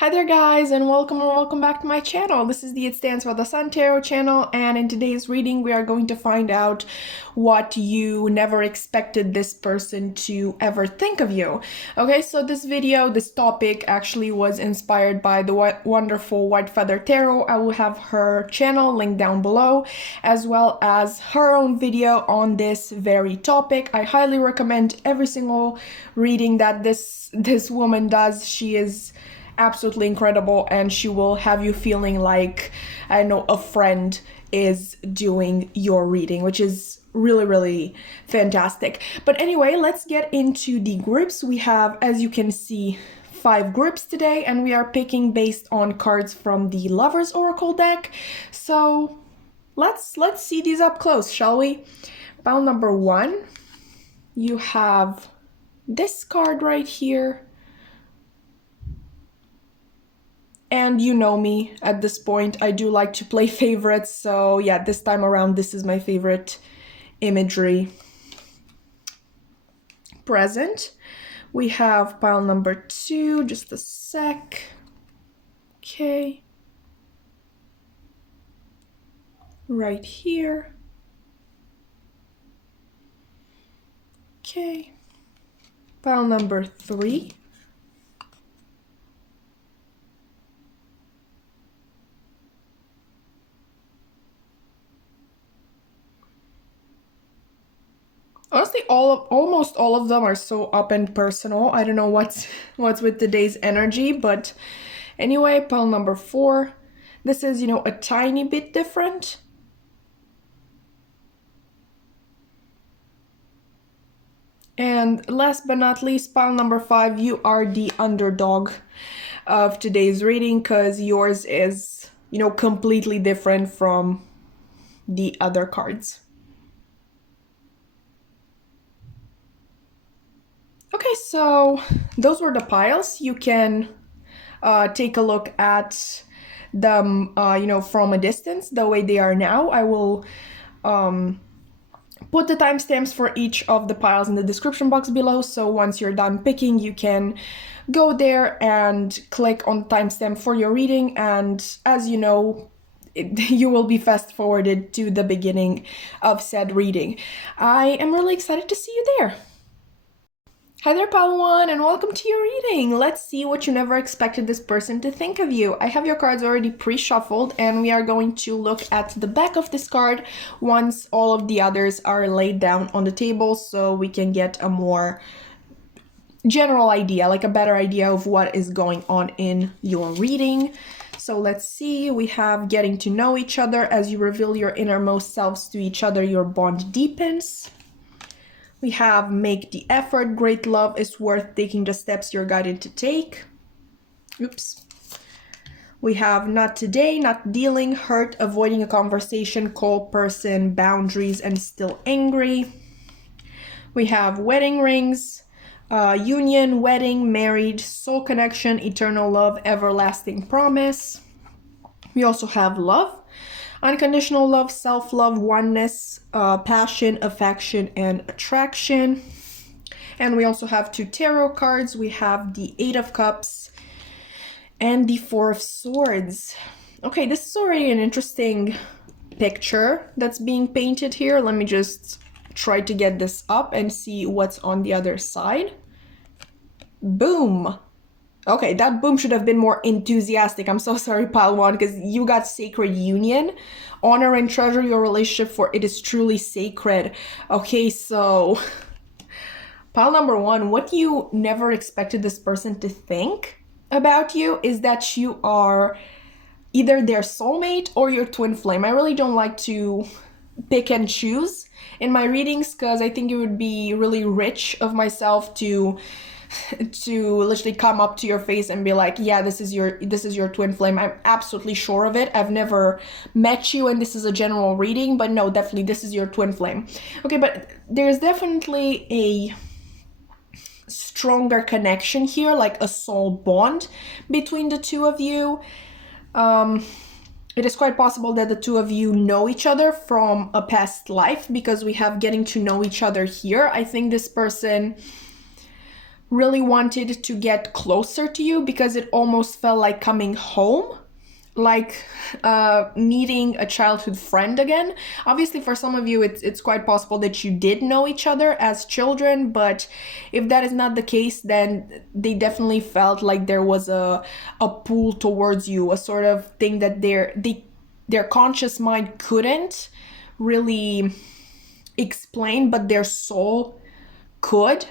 Hi there guys, and welcome back to my channel. This is the It Stands for the Sun Tarot channel, and in today's reading we are going to find out what you never expected this person to ever think of you. Okay, so this topic actually was inspired by the wonderful White Feather Tarot. I will have her channel linked down below, as well as her own video on this very topic. I highly recommend every single reading that this woman does. She is absolutely incredible, and she will have you feeling like, I know, a friend is doing your reading, which is really fantastic. But anyway, let's get into the groups. We have, as you can see, 5 groups today, and we are picking based on cards from the Lovers Oracle deck. So let's see these up close, shall we? Pile number 1, you have this card right here. And you know me at this point, I do like to play favorites, so yeah, this time around this is my favorite imagery present. We have pile number 2, just a sec. Okay. Right here. Okay. Pile number 3. Honestly, almost all of them are so up and personal. I don't know what's with today's energy, but anyway, pile number 4. This is, a tiny bit different. And last but not least, pile number 5, you are the underdog of today's reading because yours is, completely different from the other cards. Okay, so those were the piles. You can take a look at them, from a distance, the way they are now. I will put the timestamps for each of the piles in the description box below, so once you're done picking, you can go there and click on the timestamp for your reading, and as you know, you will be fast forwarded to the beginning of said reading. I am really excited to see you there. Hi there, pile 1, and welcome to your reading. Let's see what you never expected this person to think of you. I have your cards already pre-shuffled, and we are going to look at the back of this card once all of the others are laid down on the table, so we can get a more general idea, like a better idea of what is going on in your reading. So let's see, we have getting to know each other. As you reveal your innermost selves to each other, your bond deepens. We have make the effort, great love is worth taking the steps you're guided to take. Oops. We have not today, not dealing, hurt, avoiding a conversation, cold person, boundaries, and still angry. We have wedding rings, union, wedding, married, soul connection, eternal love, everlasting promise. We also have love. Unconditional love, self-love, oneness, passion, affection, and attraction. And we also have 2 tarot cards. We have the 8 of Cups and the 4 of Swords. Okay, this is already an interesting picture that's being painted here. Let me just try to get this up and see what's on the other side. Boom! Okay, that boom should have been more enthusiastic. I'm so sorry, pile 1, because you got sacred union. Honor and treasure your relationship, for it is truly sacred. Okay, so pile number 1, what you never expected this person to think about you is that you are either their soulmate or your twin flame. I really don't like to pick and choose in my readings because I think it would be really rich of myself to literally come up to your face and be like, yeah, this is your twin flame. I'm absolutely sure of it. I've never met you and this is a general reading, but no, definitely this is your twin flame. Okay, but there's definitely a stronger connection here, like a soul bond between the two of you. It is quite possible that the two of you know each other from a past life, because we have getting to know each other here. I think this person really wanted to get closer to you because it almost felt like coming home, like meeting a childhood friend again. Obviously, for some of you, it's quite possible that you did know each other as children, but if that is not the case, then they definitely felt like there was a pull towards you, a sort of thing that their conscious mind couldn't really explain, but their soul could.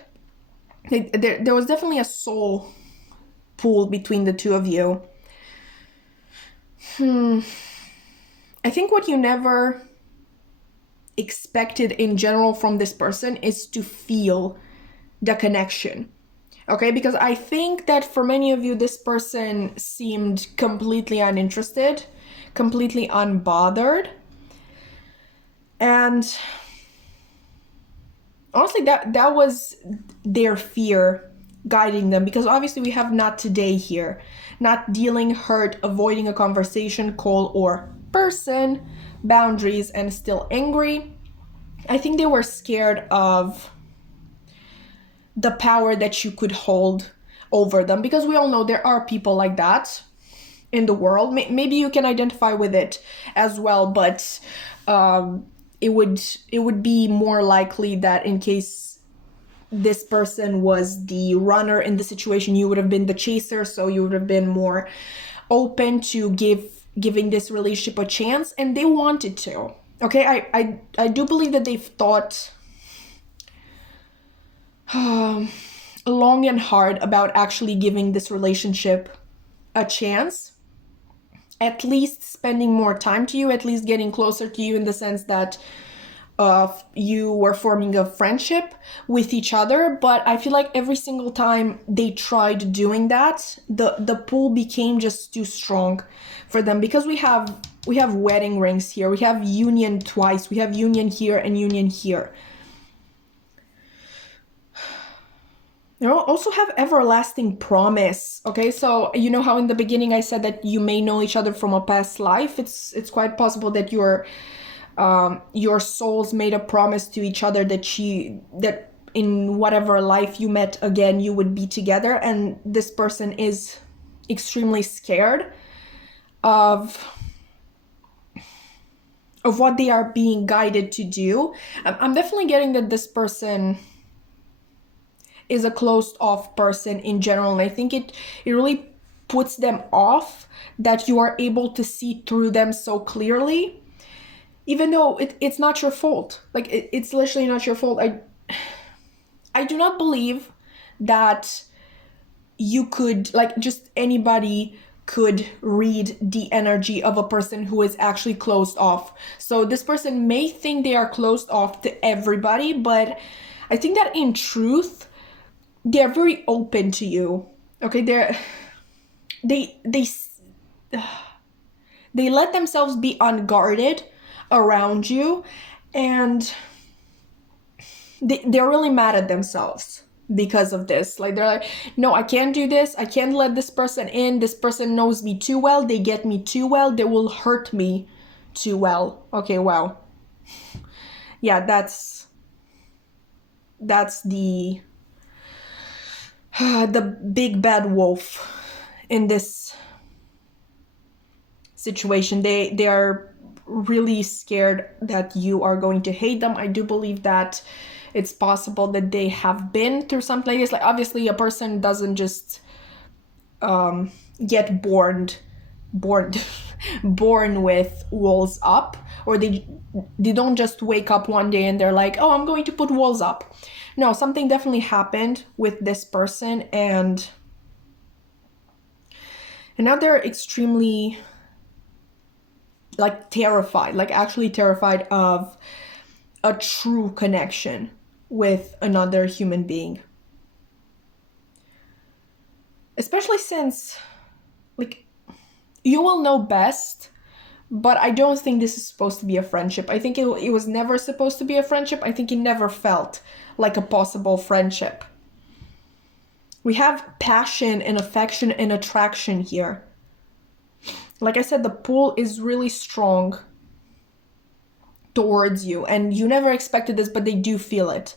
There was definitely a soul pull between the two of you. I think what you never expected in general from this person is to feel the connection. Okay, because I think that for many of you, this person seemed completely uninterested, completely unbothered. And honestly, that was their fear guiding them, because obviously we have not today here, not dealing, hurt, avoiding a conversation, call, or person, boundaries, and still angry. I think they were scared of the power that you could hold over them, because we all know there are people like that in the world. Maybe you can identify with it as well, but it would be more likely that in case this person was the runner in the situation, you would have been the chaser, so you would have been more open to giving this relationship a chance, and they wanted to. Okay, I do believe that they've thought long and hard about actually giving this relationship a chance, at least spending more time to you, at least getting closer to you, in the sense that you were forming a friendship with each other. But I feel like every single time they tried doing that, the pull became just too strong for them, because we have wedding rings here, we have union twice, we have union here and union here. You also have everlasting promise. Okay, so you know how in the beginning I said that you may know each other from a past life. It's quite possible that your souls made a promise to each other that in whatever life you met again, you would be together. And this person is extremely scared of what they are being guided to do. I'm definitely getting that this person is a closed off person in general, and I think it really puts them off that you are able to see through them so clearly, even though it's not your fault. Like it's literally not your fault. I do not believe that you could, like, just anybody could read the energy of a person who is actually closed off. So this person may think they are closed off to everybody, but I think that in truth they're very open to you. Okay, they let themselves be unguarded around you, and they're really mad at themselves because of this. Like, they're like, no, I can't do this, I can't let this person in, this person knows me too well, they get me too well, they will hurt me too well. Okay, wow. Yeah, that's the big bad wolf in this situation. They are really scared that you are going to hate them. I do believe that it's possible that they have been through something like this. Like, obviously a person doesn't just get born born with walls up, or they don't just wake up one day and they're like, oh, I'm going to put walls up. No, something definitely happened with this person, and now they're extremely, like, terrified, like actually terrified of a true connection with another human being. Especially since, like, you will know best, but I don't think this is supposed to be a friendship. I think it was never supposed to be a friendship. I think it never felt like a possible friendship. We have passion and affection and attraction here. Like I said, the pull is really strong towards you, and you never expected this, but they do feel it.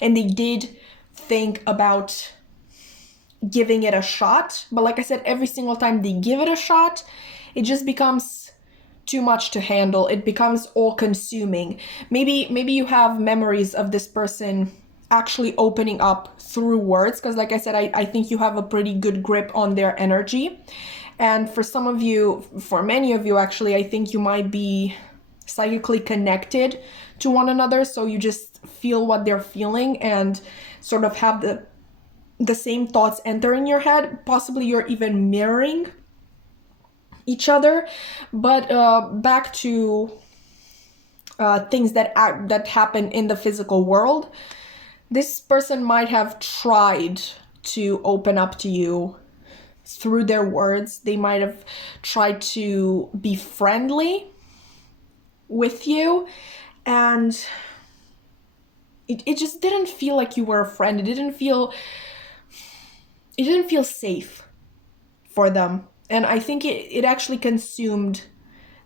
And they did think about giving it a shot. But like I said, every single time they give it a shot, it just becomes too much to handle. It becomes all consuming. Maybe you have memories of this person actually opening up through words, because like I said, I think you have a pretty good grip on their energy. And for some of you, for many of you actually, I think you might be psychically connected to one another, so you just feel what they're feeling and sort of have the same thoughts enter in your head. Possibly you're even mirroring each other. But back to things that happen in the physical world. This person might have tried to open up to you through their words. They might have tried to be friendly with you, and it just didn't feel like you were a friend. It didn't feel safe for them. And I think it actually consumed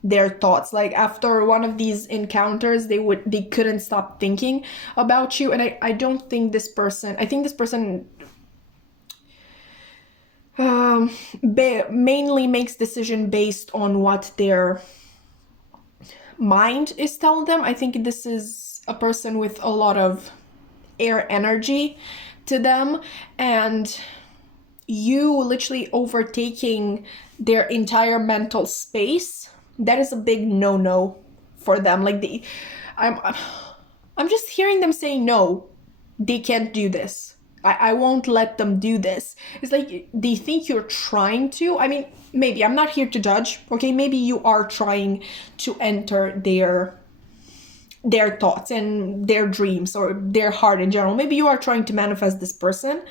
their thoughts. Like after one of these encounters, they couldn't stop thinking about you. And I don't think this person, I think this person mainly makes decision based on what their mind is telling them. I think this is a person with a lot of air energy to them, and you literally overtaking their entire mental space, that is a big no-no for them. Like I'm just hearing them say no, they can't do this. I won't let them do this. It's like they think you're trying to. I mean, maybe, I'm not here to judge, okay? Maybe you are trying to enter their thoughts and their dreams or their heart in general. Maybe you are trying to manifest this person.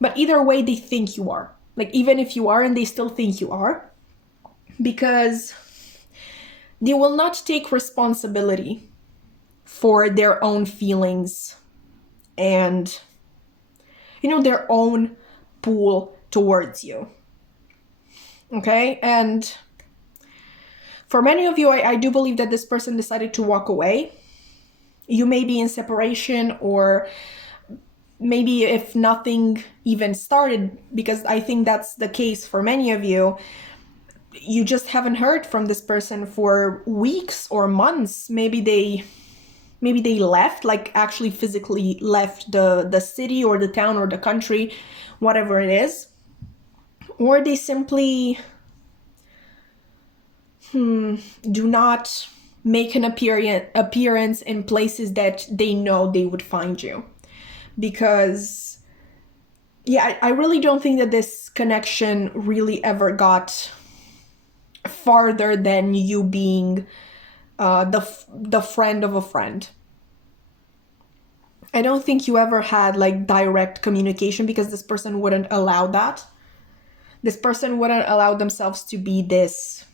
But either way, they think you are. Like, even if you are and they still think you are. Because they will not take responsibility for their own feelings and, you know, their own pull towards you. Okay? And for many of you, I do believe that this person decided to walk away. You may be in separation, or maybe if nothing even started, because I think that's the case for many of you, you just haven't heard from this person for weeks or months. Maybe they left, like actually physically left the city or the town or the country, whatever it is. Or they simply do not make an appearance in places that they know they would find you. Because, yeah, I really don't think that this connection really ever got farther than you being the friend of a friend. I don't think you ever had like direct communication, because this person wouldn't allow that. This person wouldn't allow themselves to be this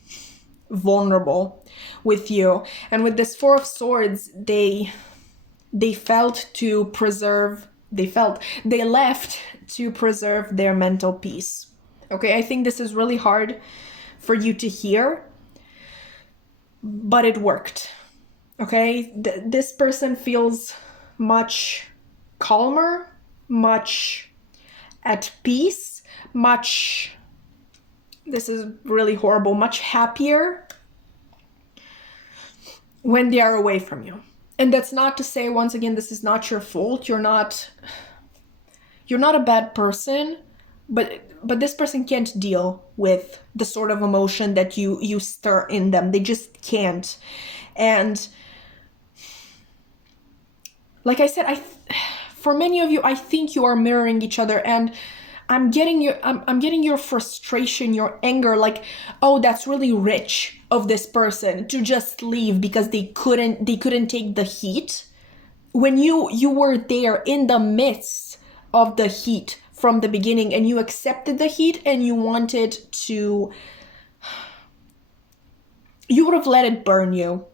vulnerable with you. And with this Four of Swords, they left to preserve their mental peace. Okay, I think this is really hard for you to hear, but it worked. Okay, this person feels much calmer, much at peace, much, this is really horrible, much happier when they are away from you. And that's not to say, once again, this is not your fault. You're not a bad person, but this person can't deal with the sort of emotion that you stir in them. They just can't. And like I said, for many of you, I think you are mirroring each other, and I'm getting your frustration, your anger, like, oh, that's really rich of this person to just leave because they couldn't take the heat. When you were there in the midst of the heat from the beginning, and you accepted the heat, and you would have let it burn you,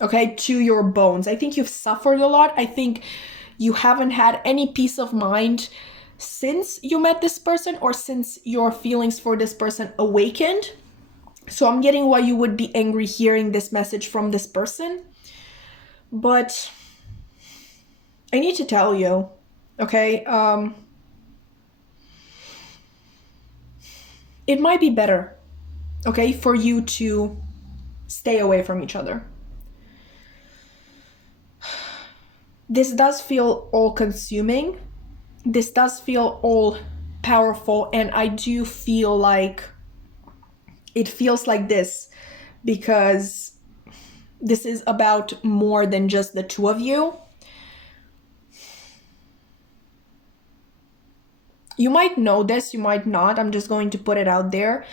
okay, to your bones. I think you've suffered a lot. I think you haven't had any peace of mind since you met this person, or since your feelings for this person awakened. So I'm getting why you would be angry hearing this message from this person. But I need to tell you, okay, it might be better, okay, for you to stay away from each other. This does feel all-consuming. This does feel all-powerful, and I do feel like it feels like this because this is about more than just the two of you. You might know this, you might not. I'm just going to put it out there.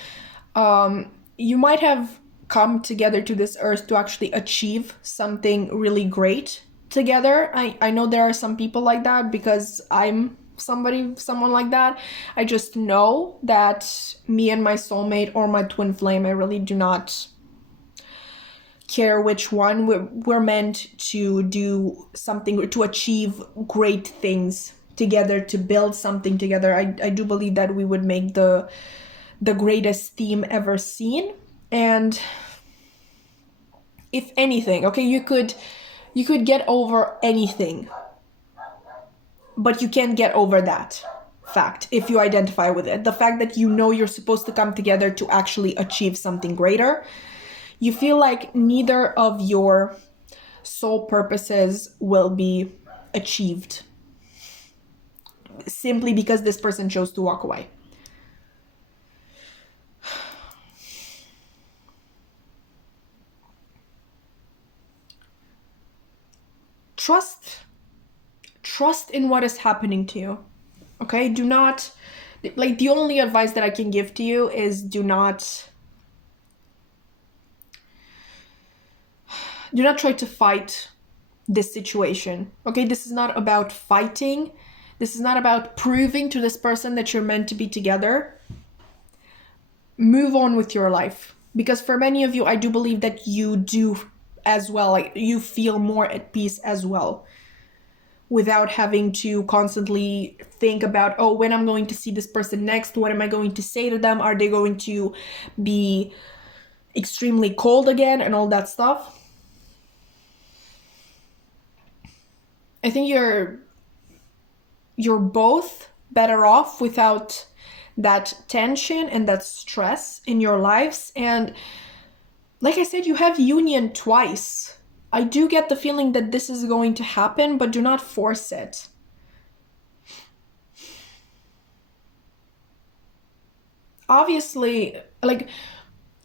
You might have come together to this earth to actually achieve something really great together. I know there are some people like that because I'm someone like that. I just know that me and my soulmate or my twin flame, I really do not care which one. We're meant to do something, to achieve great things together, to build something together. I do believe that we would make the greatest team ever seen. And if anything, okay, you could get over anything, but you can't get over that fact if you identify with it. The fact that you know you're supposed to come together to actually achieve something greater. You feel like neither of your soul purposes will be achieved simply because this person chose to walk away. Trust in what is happening to you. Okay? Do not, like, the only advice that I can give to you is do not try to fight this situation. Okay? This is not about fighting. This is not about proving to this person that you're meant to be together. Move on with your life. Because for many of you, I do believe that you do as well. Like, you feel more at peace as well, without having to constantly think about, oh, when I'm going to see this person next, what am I going to say to them? Are they going to be extremely cold again and all that stuff? I think you're both better off without that tension and that stress in your lives. And like I said, you have union twice. I do get the feeling that this is going to happen, but do not force it. Obviously, like,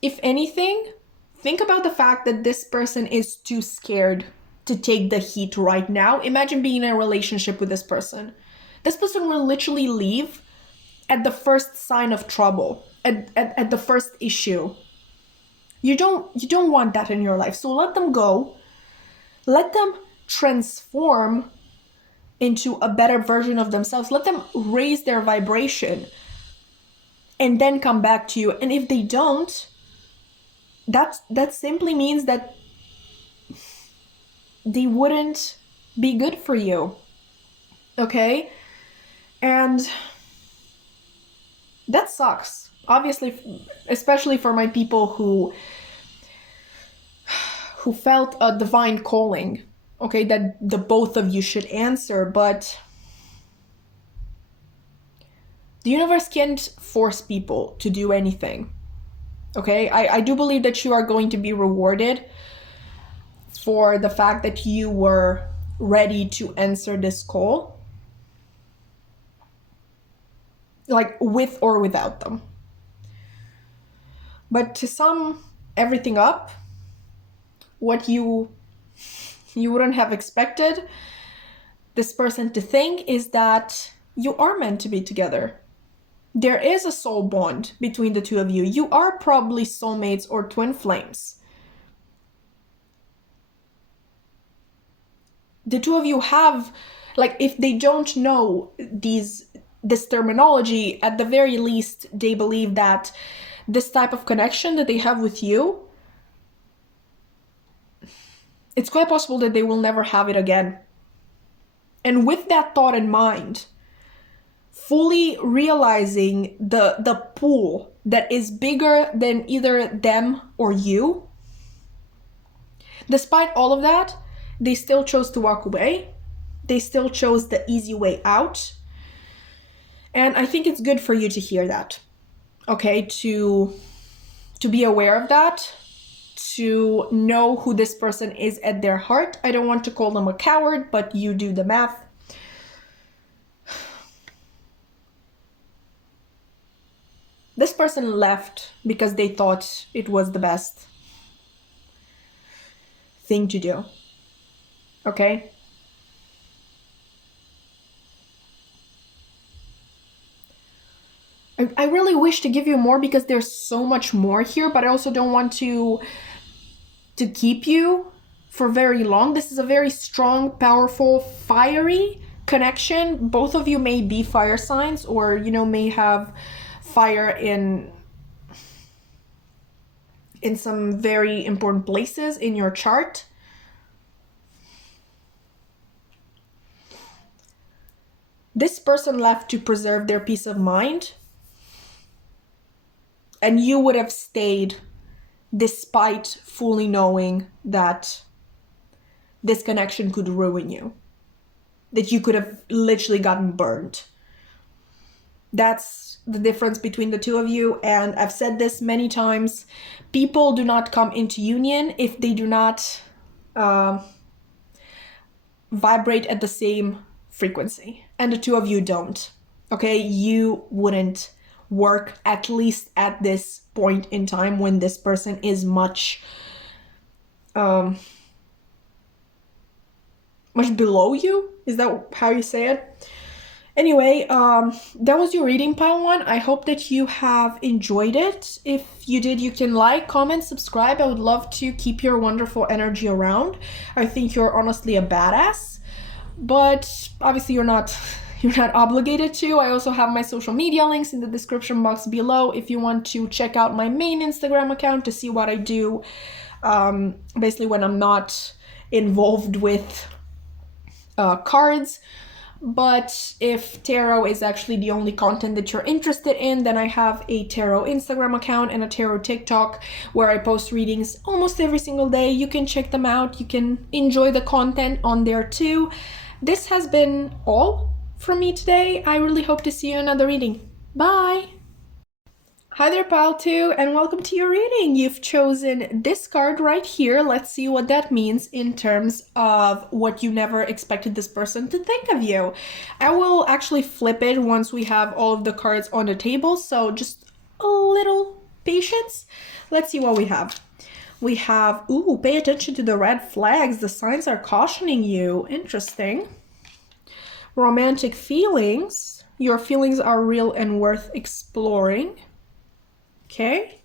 if anything, think about the fact that this person is too scared to take the heat right now. Imagine being in a relationship with this person. This person will literally leave at the first sign of trouble, at the first issue. You don't want that in your life. So let them go. Let them transform into a better version of themselves. Let them raise their vibration and then come back to you. And if they don't, that simply means that they wouldn't be good for you. Okay? And that sucks. Obviously, especially for my people who felt a divine calling, okay, that the both of you should answer, but the universe can't force people to do anything, okay? I do believe that you are going to be rewarded for the fact that you were ready to answer this call, like with or without them. But to sum everything up, what you wouldn't have expected this person to think is that you are meant to be together. There is a soul bond between the two of you. You are probably soulmates or twin flames. The two of you have, like, if they don't know this terminology, at the very least, they believe that this type of connection that they have with you, it's quite possible that they will never have it again. And with that thought in mind, fully realizing the pool that is bigger than either them or you, despite all of that, they still chose to walk away. They still chose the easy way out. And I think it's good for you to hear that. okay, to be aware of that, to know who this person is at their heart. I don't want to call them a coward, but you do the math. This person left because they thought it was the best thing to do. Okay? I really wish to give you more because there's so much more here, but I also don't want to keep you for very long. This is a very strong, powerful, fiery connection. Both of you may be fire signs, or may have fire in some very important places in your chart. This person left to preserve their peace of mind, and you would have stayed despite fully knowing that this connection could ruin you, that you could have literally gotten burned. That's the difference between the two of you. And I've said this many times, people do not come into union if they do not vibrate at the same frequency, and the two of you don't. Okay, you wouldn't work, at least at this point in time when this person is much below you. Is that how you say it? Anyway, that was your reading, pile one. I hope that you have enjoyed it. If you did, you can like, comment, subscribe. I would love to keep your wonderful energy around. I think you're honestly a badass, but obviously you're not obligated to. I also have my social media links in the description box below if you want to check out my main Instagram account to see what I do, basically when I'm not involved with cards. But if tarot is actually the only content that you're interested in, then I have a tarot Instagram account and a tarot TikTok where I post readings almost every single day. You can check them out. You can enjoy the content on there too. This has been all from me today. I really hope to see you in another reading. Bye! Hi there, pile 2, and welcome to your reading. You've chosen this card right here. Let's see what that means in terms of what you never expected this person to think of you. I will actually flip it once we have all of the cards on the table, so just a little patience. Let's see what we have. We have, ooh, pay attention to the red flags. The signs are cautioning you. Interesting. Romantic feelings. Your feelings are real and worth exploring. Okay.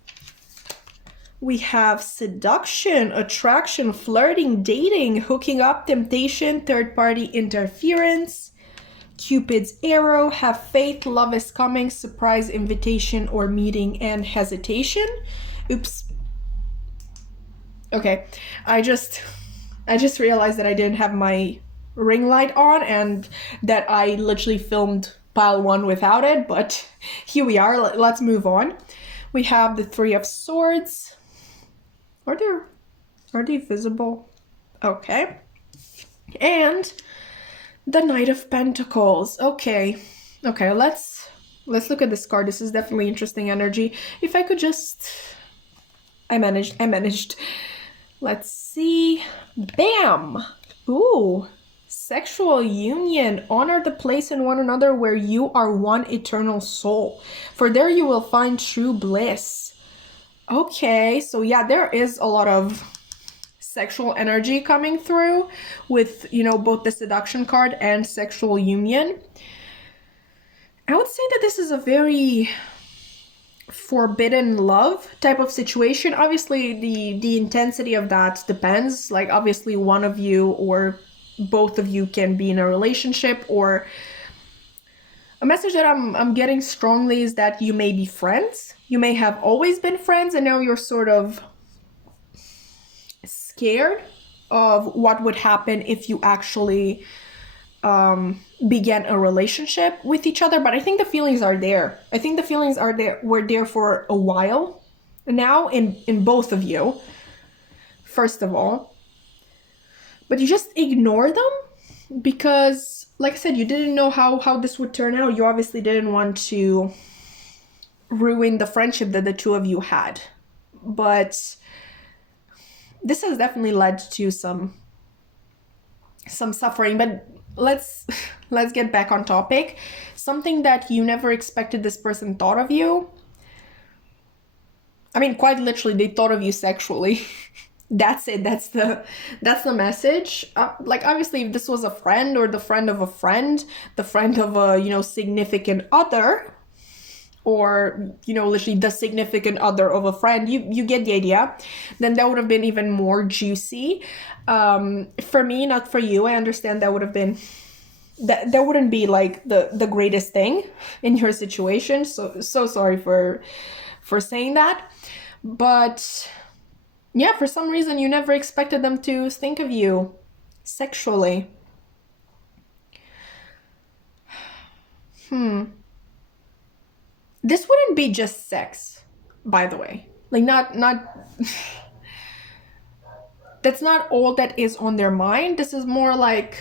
We have seduction, attraction, flirting, dating, hooking up, temptation, third-party interference, Cupid's arrow, have faith, love is coming, surprise invitation or meeting, and hesitation. Oops. Okay, I just realized that I didn't have my ring light on and that I literally filmed pile 1 without it, but here we are. Let's move on. We have the Three of Swords. Are they visible? Okay. And the Knight of Pentacles. Okay. Okay, let's look at this card. This is definitely interesting energy. If I could just... I managed. Let's see. Bam! Ooh. Sexual union. Honor the place in one another where you are one eternal soul. For there you will find true bliss. Okay, so yeah, there is a lot of sexual energy coming through with, both the seduction card and sexual union. I would say that this is a very forbidden love type of situation. Obviously, the intensity of that depends. Like, obviously, one of you or both of you can be in a relationship, or a message that I'm getting strongly is that you may be friends. You may have always been friends and now you're sort of scared of what would happen if you actually began a relationship with each other. But I think the feelings are there. I think the feelings were there for a while now in both of you, first of all. But you just ignore them because, like I said, you didn't know how this would turn out. You obviously didn't want to ruin the friendship that the two of you had. But this has definitely led to some suffering. But let's get back on topic. Something that you never expected this person thought of you. I mean, quite literally, they thought of you sexually. That's it. That's the message. Like, obviously, if this was a friend or the friend of a friend, the friend of a significant other, or literally the significant other of a friend, you get the idea, then that would have been even more juicy. For me, not for you. I understand that would have been that wouldn't be like the greatest thing in your situation. So sorry for saying that. But yeah, for some reason you never expected them to think of you sexually. This wouldn't be just sex, by the way. Like, not that's not all that is on their mind. This is more like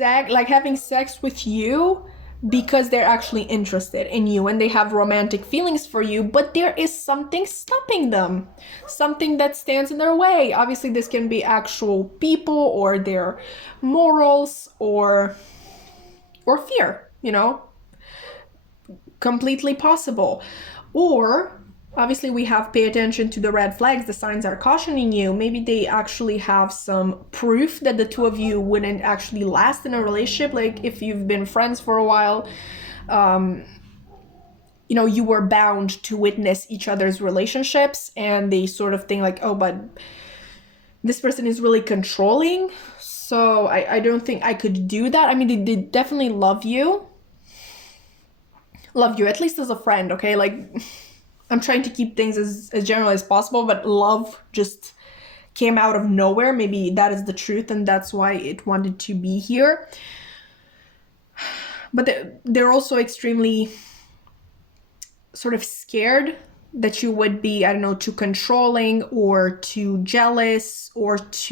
like having sex with you because they're actually interested in you and they have romantic feelings for you, but there is something stopping them, something that stands in their way. Obviously, this can be actual people or their morals or fear, completely possible. Or obviously we have pay attention to the red flags, the signs are cautioning you. Maybe they actually have some proof that the two of you wouldn't actually last in a relationship. Like, if you've been friends for a while, you were bound to witness each other's relationships, and they sort of think like, oh, but this person is really controlling, so I don't think I could do that. I mean, they definitely love you at least as a friend, okay? Like, I'm trying to keep things as general as possible, but love just came out of nowhere. Maybe that is the truth, and that's why it wanted to be here. But they're also extremely sort of scared that you would be, I don't know, too controlling or too jealous or that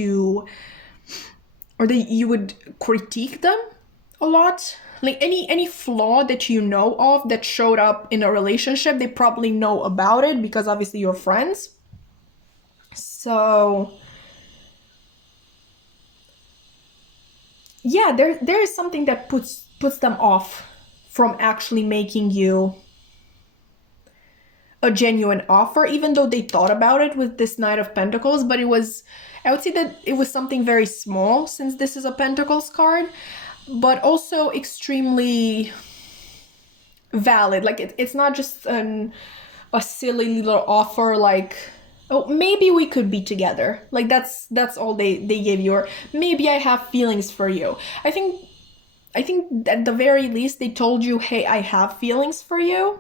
you would critique them a lot. Like, any flaw that you know of that showed up in a relationship, they probably know about it because obviously you're friends. So yeah, there is something that puts them off from actually making you a genuine offer, even though they thought about it with this Knight of Pentacles. But I would say that it was something very small, since this is a Pentacles card, but also extremely valid. Like, it's not just a silly little offer like, oh, maybe we could be together. Like, that's all they gave you. Or maybe I have feelings for you. I think at the very least they told you, hey, I have feelings for you.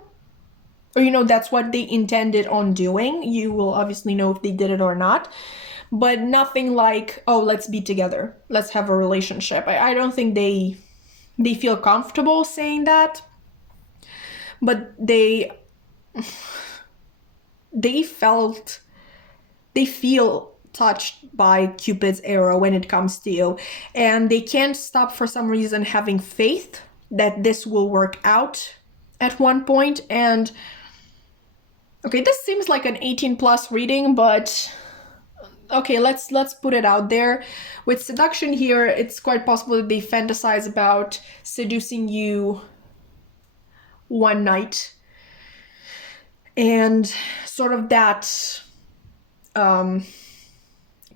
Or that's what they intended on doing. You will obviously know if they did it or not. But nothing like, oh, let's be together, let's have a relationship. I don't think they feel comfortable saying that. But they feel touched by Cupid's arrow when it comes to you. And they can't stop, for some reason, having faith that this will work out at one point. And okay, this seems like an 18 plus reading, but okay, let's put it out there. With seduction here, it's quite possible that they fantasize about seducing you one night, and sort of that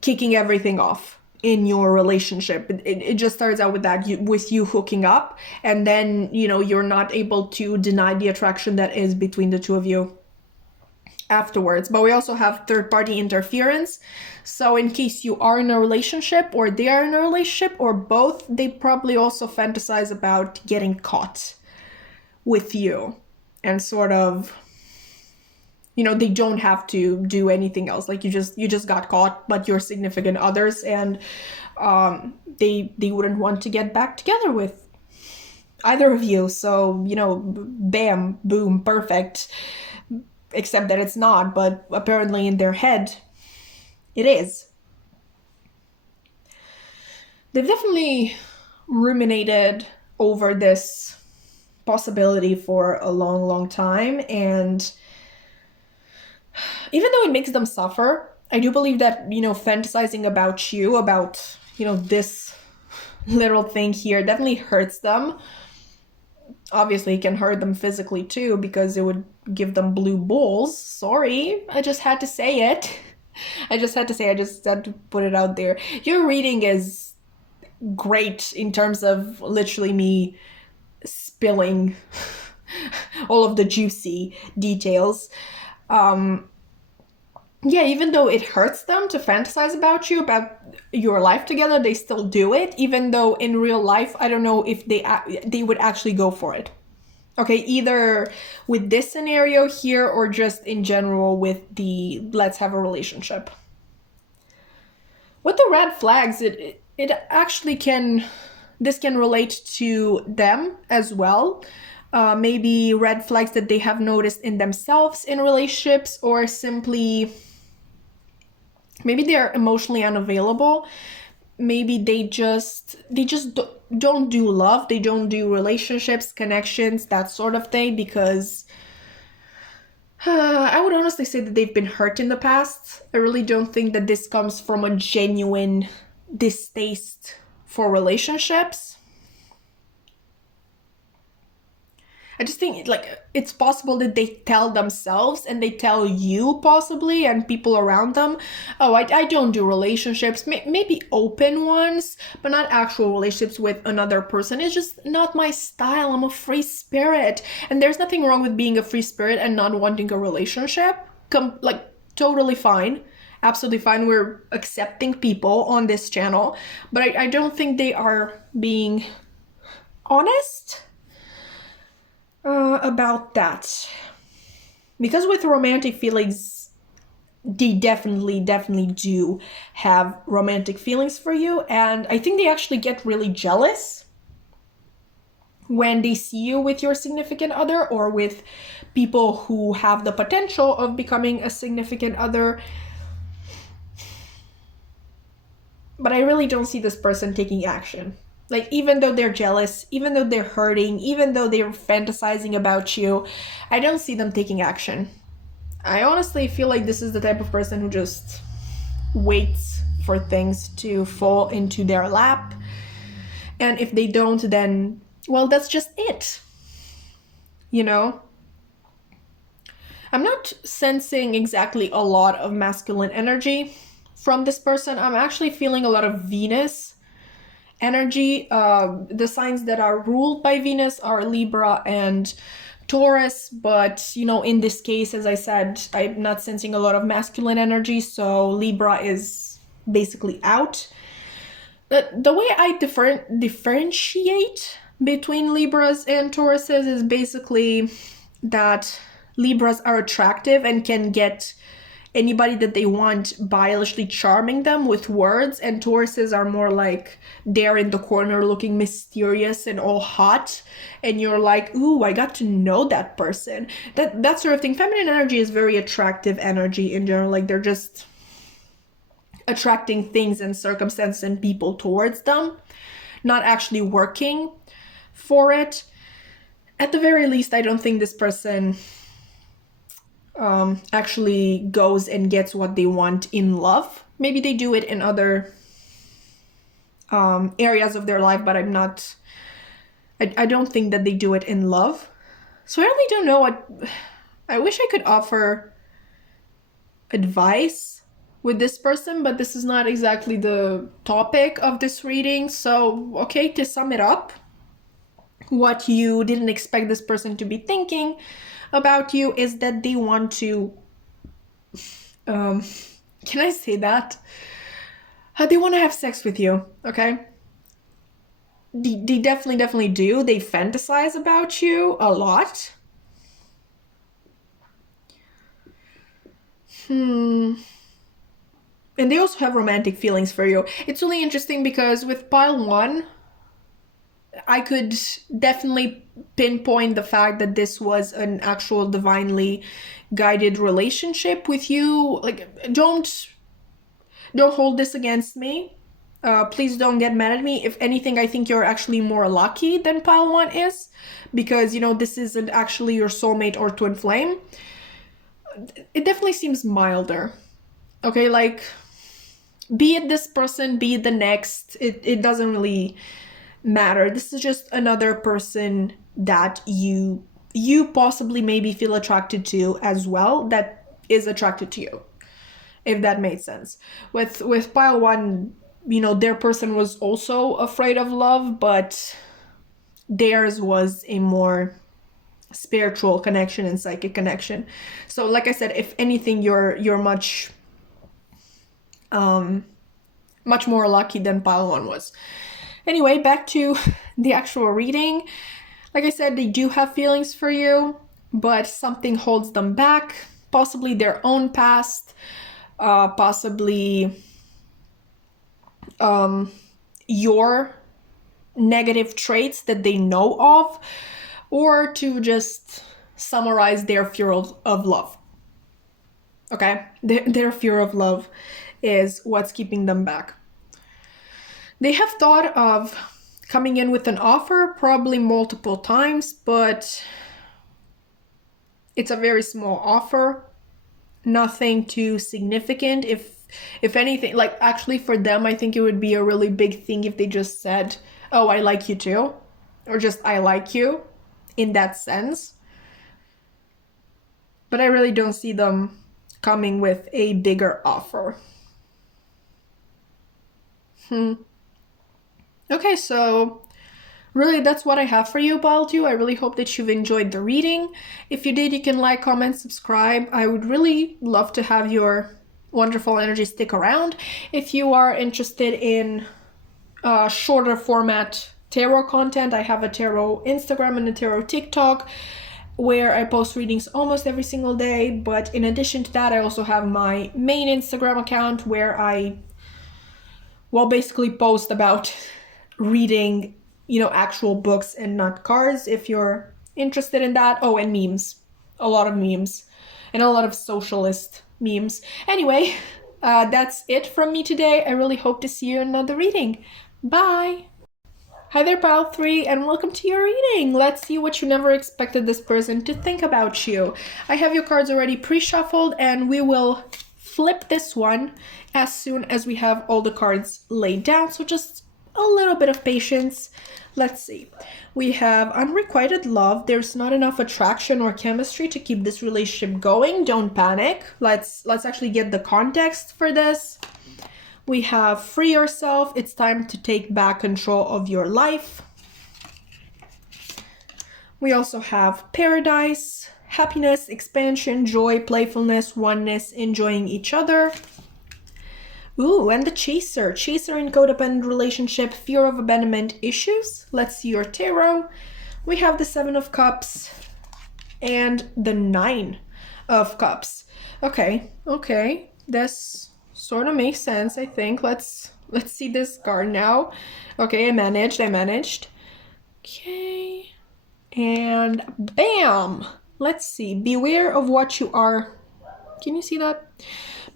kicking everything off in your relationship. It just starts out with that, with you hooking up, and then you're not able to deny the attraction that is between the two of you afterwards. But we also have third-party interference. So in case you are in a relationship or they are in a relationship or both, they probably also fantasize about getting caught with you, and sort of, they don't have to do anything else. Like, you just got caught, but you're significant others, and they wouldn't want to get back together with either of you. So bam, boom, perfect. Except that it's not, but apparently in their head it is. They've definitely ruminated over this possibility for a long, long time. And even though it makes them suffer, I do believe that, fantasizing about you, about, this little thing here definitely hurts them. Obviously, it can hurt them physically too, because it would give them blue balls. Sorry, I just had to say it. I just had to put it out there. Your reading is great in terms of literally me spilling all of the juicy details. Yeah, even though it hurts them to fantasize about you, about your life together, they still do it, even though in real life, I don't know if they would actually go for it. Okay, either with this scenario here or just in general with the let's have a relationship. With the red flags, it actually this can relate to them as well. Maybe red flags that they have noticed in themselves in relationships, or simply maybe they're emotionally unavailable. Maybe they just don't do love, they don't do relationships, connections, that sort of thing, because I would honestly say that they've been hurt in the past. I really don't think that this comes from a genuine distaste for relationships. I just think it's possible that they tell themselves and they tell you possibly and people around them, oh, I don't do relationships, maybe open ones, but not actual relationships with another person. It's just not my style. I'm a free spirit. And there's nothing wrong with being a free spirit and not wanting a relationship. Totally fine. Absolutely fine. We're accepting people on this channel, but I don't think they are being honest about that. Because with romantic feelings, they definitely do have romantic feelings for you, and I think they actually get really jealous when they see you with your significant other or with people who have the potential of becoming a significant other. But I really don't see this person taking action. Even though they're jealous, even though they're hurting, even though they're fantasizing about you, I don't see them taking action. I honestly feel like this is the type of person who just waits for things to fall into their lap. And if they don't, then, well, that's just it. I'm not sensing exactly a lot of masculine energy from this person. I'm actually feeling a lot of Venus energy. The signs that are ruled by Venus are Libra and Taurus, but in this case, as I said, I'm not sensing a lot of masculine energy, so Libra is basically out. The way I differentiate between Libras and Tauruses is basically that Libras are attractive and can get anybody that they want by literally charming them with words, and Tauruses are more like they're in the corner looking mysterious and all hot, and you're like, ooh, I got to know that person. That sort of thing. Feminine energy is very attractive energy in general. They're just attracting things and circumstances and people towards them, not actually working for it. At the very least, I don't think this person actually goes and gets what they want in love. Maybe they do it in other areas of their life, but I don't think that they do it in love. So I really don't know I wish I could offer advice with this person, but this is not exactly the topic of this reading. So, okay, to sum it up, what you didn't expect this person to be thinking about you is that they want to, can I say that? They want to have sex with you, okay? They definitely do. They fantasize about you a lot. And they also have romantic feelings for you. It's really interesting because with pile 1, I could definitely pinpoint the fact that this was an actual divinely guided relationship with you. Don't hold this against me. Please don't get mad at me. If anything, I think you're actually more lucky than pile 1 is, because, you know, this isn't actually your soulmate or twin flame. It definitely seems milder. Okay, like, be it this person, be it the next, it doesn't really matter. This is just another person that you possibly maybe feel attracted to as well, that is attracted to you, if that made sense. With pile 1, you know, their person was also afraid of love, but theirs was a more spiritual connection and psychic connection. So like I said, if anything, you're much much more lucky than pile 1 was. Anyway, back to the actual reading. Like I said, they do have feelings for you, but something holds them back, possibly their own past, possibly your negative traits that they know of, or to just summarize, their fear of love. Okay? Their fear of love is what's keeping them back. They have thought of coming in with an offer probably multiple times, but it's a very small offer. Nothing too significant. If anything, like, actually for them, I think it would be a really big thing if they just said, oh, I like you too, or just I like you, in that sense. But I really don't see them coming with a bigger offer. Okay, so really that's what I have for you, pile 2. I really hope that you've enjoyed the reading. If you did, you can like, comment, subscribe. I would really love to have your wonderful energy stick around. If you are interested in shorter format tarot content, I have a tarot Instagram and a tarot TikTok where I post readings almost every single day. But in addition to that, I also have my main Instagram account where I, well, basically post about reading, you know, actual books and not cards, if you're interested in that. Oh, and memes. A lot of memes. And a lot of socialist memes. Anyway, that's it from me today. I really hope to see you in another reading. Bye! Hi there, pile 3, and welcome to your reading. Let's see what you never expected this person to think about you. I have your cards already pre-shuffled, and we will flip this one as soon as we have all the cards laid down. So just a little bit of patience. Let's see. We have unrequited love. There's not enough attraction or chemistry to keep this relationship going. Don't panic. Let's actually get the context for this. We have free yourself. It's time to take back control of your life. We also have paradise, happiness, expansion, joy, playfulness, oneness, enjoying each other. Ooh, and the chaser. Chaser in codependent relationship, fear of abandonment issues. Let's see your tarot. We have the 7 of Cups and the 9 of Cups. Okay. This sort of makes sense, I think. Let's see this card now. Okay, I managed. Okay. And bam! Let's see. Beware of what you are... Can you see that?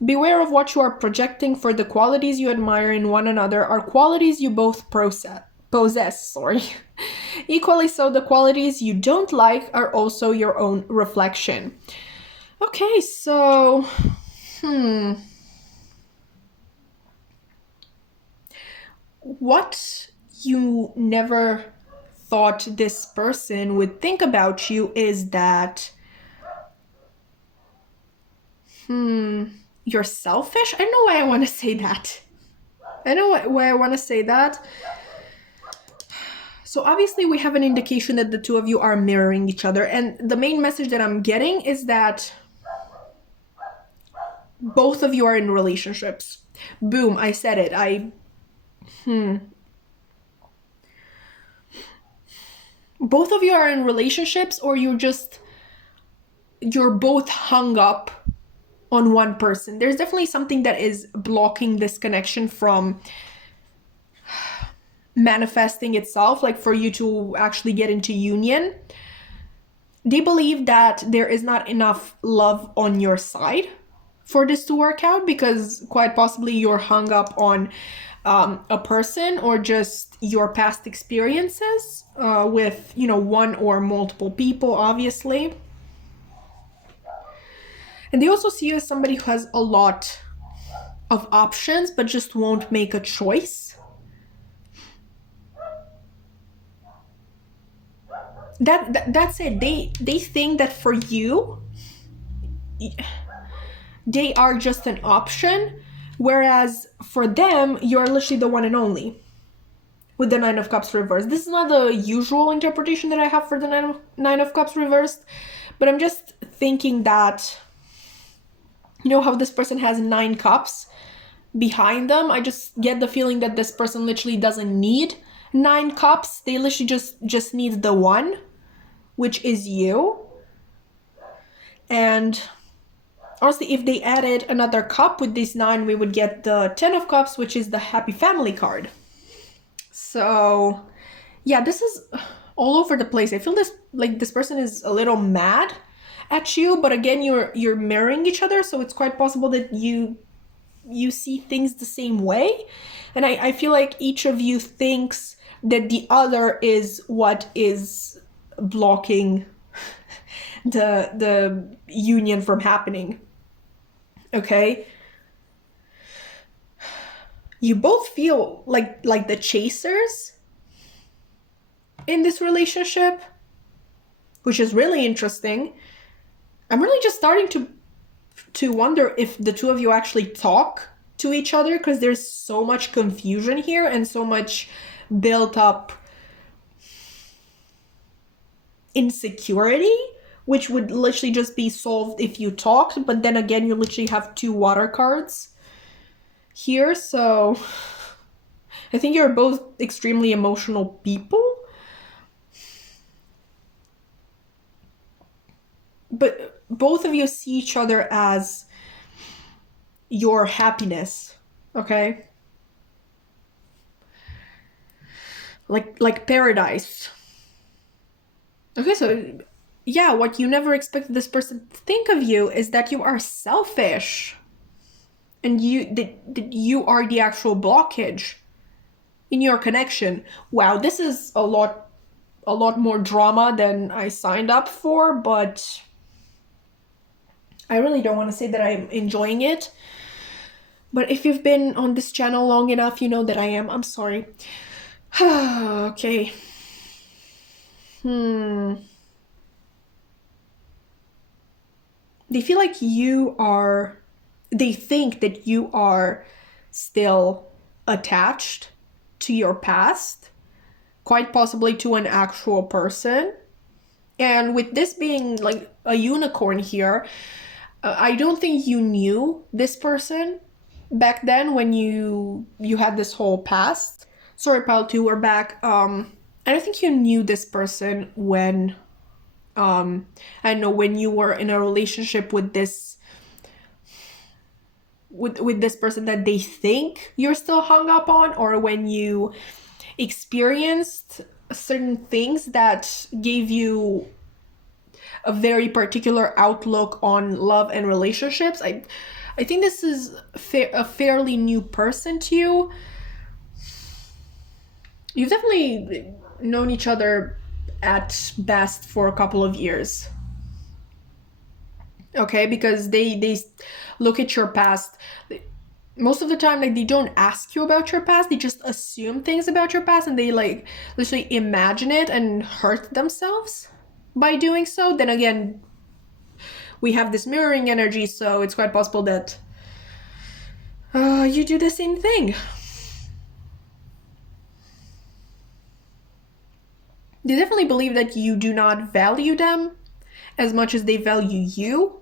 Beware of what you are projecting, for the qualities you admire in one another are qualities you both possess. Equally so, the qualities you don't like are also your own reflection. Okay, so... What you never thought this person would think about you is that... You're selfish? I don't know why I want to say that. So obviously we have an indication that the two of you are mirroring each other. And the main message that I'm getting is that both of you are in relationships. Boom, I said it. Both of you are in relationships, or you're both hung up on one person. There's definitely something that is blocking this connection from manifesting itself, like for you to actually get into union. They believe that there is not enough love on your side for this to work out, because quite possibly you're hung up on a person or just your past experiences with, you know, one or multiple people, obviously. And they also see you as somebody who has a lot of options but just won't make a choice. That's it. They think that for you, they are just an option, whereas for them, you're literally the one and only. With the Nine of Cups reversed, this is not the usual interpretation that I have for the Nine of Cups reversed, but I'm just thinking that, you know how this person has 9 cups behind them? I just get the feeling that this person literally doesn't need 9 cups. They literally just need the one, which is you. And honestly, if they added another cup with this 9, we would get the 10 of Cups, which is the happy family card. So yeah, this is all over the place. I feel this person is a little mad at you, but again, you're mirroring each other, so it's quite possible that you see things the same way. And I feel like each of you thinks that the other is what is blocking the union from happening. Okay? You both feel like the chasers in this relationship, which is really interesting. I'm really just starting to wonder if the two of you actually talk to each other, because there's so much confusion here and so much built up insecurity, which would literally just be solved if you talked. But then again, you literally have 2 water cards here, so I think you're both extremely emotional people. But both of you see each other as your happiness, okay? Like paradise. Okay, so yeah, what you never expected this person to think of you is that you are selfish. And that you are the actual blockage in your connection. Wow, this is a lot more drama than I signed up for, but I really don't want to say that I'm enjoying it. But if you've been on this channel long enough, you know that I am. I'm sorry. Okay. They feel like they think that you are still attached to your past, quite possibly to an actual person. And with this being like a unicorn here, I don't think you knew this person back then when you had this whole past. Sorry, pile 2, we're back. I don't think you knew this person when I don't know, when you were in a relationship with this person that they think you're still hung up on, or when you experienced certain things that gave you a very particular outlook on love and relationships. I think this is a fairly new person to you. You've definitely known each other at best for a couple of years. Okay, because they look at your past. Most of the time, like, they don't ask you about your past, they just assume things about your past, and they like literally imagine it and hurt themselves by doing so. Then again, we have this mirroring energy, so it's quite possible that you do the same thing. They definitely believe that you do not value them as much as they value you,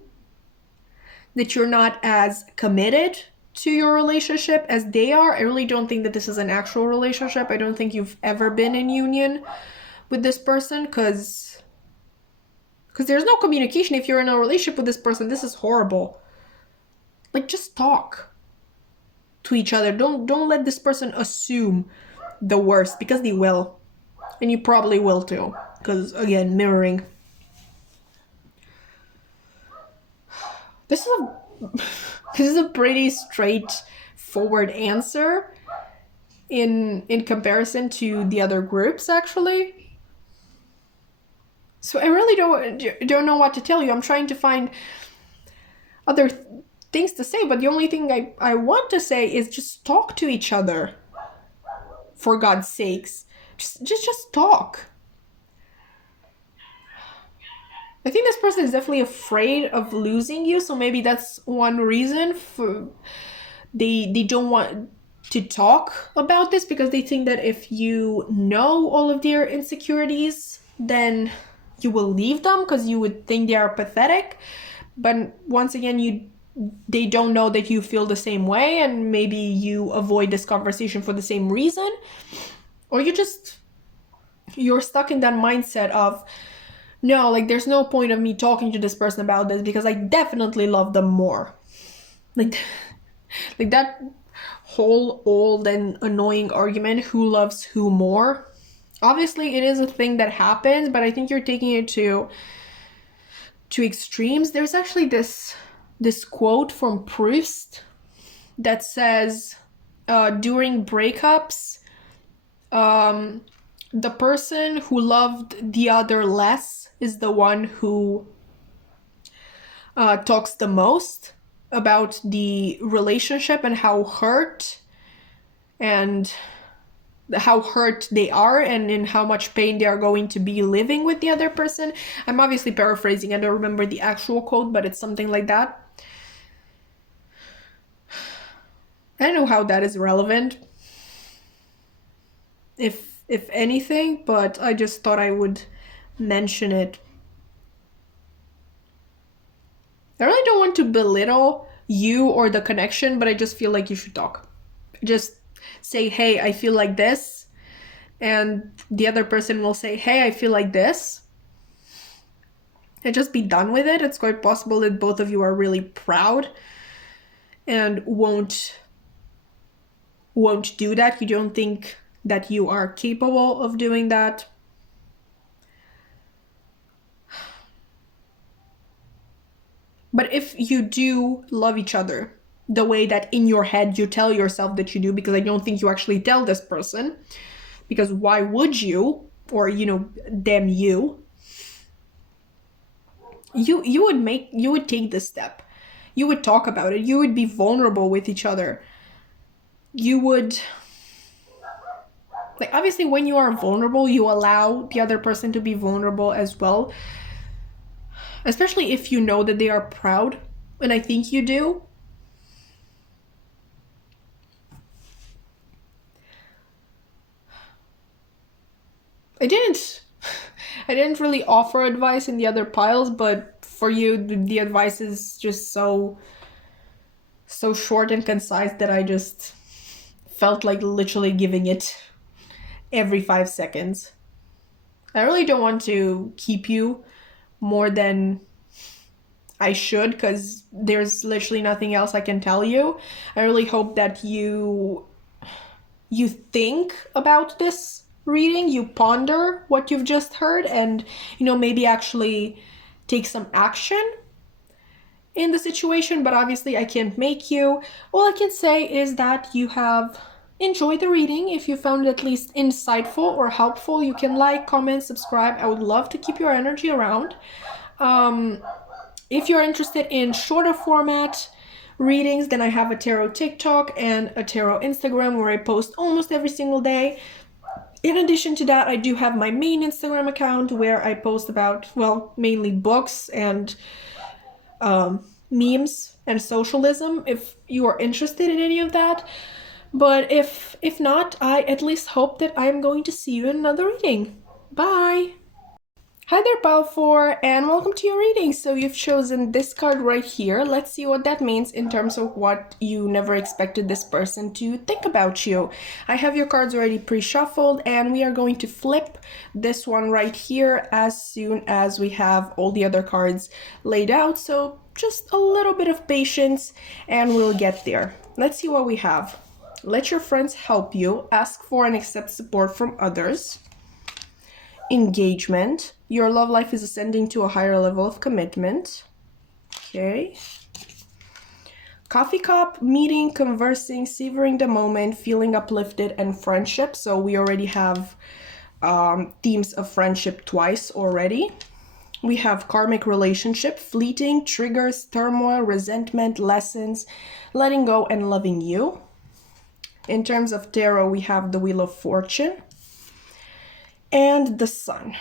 that you're not as committed to your relationship as they are. I really don't think that this is an actual relationship. I don't think you've ever been in union with this person, because there's no communication. If you're in a relationship with this person, this is horrible. Like, just talk to each other. Don't let this person assume the worst, because they will. And you probably will too, because again, mirroring. This is a pretty straightforward answer. in comparison to the other groups, actually. So I really don't know what to tell you. I'm trying to find other things to say, but the only thing I want to say is just talk to each other. For God's sakes. Just talk. I think this person is definitely afraid of losing you, so maybe that's one reason for they don't want to talk about this, because they think that if you know all of their insecurities, then you will leave them because you would think they are pathetic. But once again, they don't know that you feel the same way, and maybe you avoid this conversation for the same reason, or you're stuck in that mindset of, no, like there's no point of me talking to this person about this because I definitely love them more. Like that whole old and annoying argument, who loves who more. Obviously it is a thing that happens, but I think you're taking it to extremes. There's actually this quote from Proust that says, during breakups, the person who loved the other less is the one who talks the most about the relationship and how hurt they are, and in how much pain they are going to be living with the other person. I'm obviously paraphrasing, I don't remember the actual quote, but it's something like that. I don't know how that is relevant, if anything, but I just thought I would mention it. I really don't want to belittle you or the connection, but I just feel like you should talk. Just say, hey, I feel like this, and the other person will say, hey, I feel like this, and just be done with it. It's quite possible that both of you are really proud and won't do that. You don't think that you are capable of doing that. But if you do love each other the way that in your head you tell yourself that you do, because I don't think you actually tell this person, because why would you? Or, damn you. You would take this step. You would talk about it. You would be vulnerable with each other. You would, like, obviously when you are vulnerable, you allow the other person to be vulnerable as well. Especially if you know that they are proud, and I think you do. I didn't really offer advice in the other piles, but for you, the advice is just so short and concise that I just felt like literally giving it every 5 seconds. I really don't want to keep you more than I should, because there's literally nothing else I can tell you. I really hope that you think about this reading, you ponder what you've just heard, and maybe actually take some action in the situation. But obviously I can't make you. All I can say is that you have enjoyed the reading. If you found it at least insightful or helpful, you can like, comment, subscribe. I would love to keep your energy around. If you're interested in shorter format readings, then I have a tarot TikTok and a tarot Instagram where I post almost every single day. In addition to that, I do have my main Instagram account where I post about, well, mainly books and memes and socialism, if you are interested in any of that. But if not, I at least hope that I'm going to see you in another reading. Bye! Hi there, Pile 4, and welcome to your reading. So you've chosen this card right here. Let's see what that means in terms of what you never expected this person to think about you. I have your cards already pre-shuffled, and we are going to flip this one right here as soon as we have all the other cards laid out. So just a little bit of patience, and we'll get there. Let's see what we have. Let your friends help you. Ask for and accept support from others. Engagement. Your love life is ascending to a higher level of commitment. Okay. coffee cup, meeting, conversing, savoring the moment, feeling uplifted, and friendship. So we already have themes of friendship twice already. We have karmic relationship, fleeting, triggers, turmoil, resentment, lessons, letting go, and loving you. In terms of tarot, we have the Wheel of Fortune and the Sun.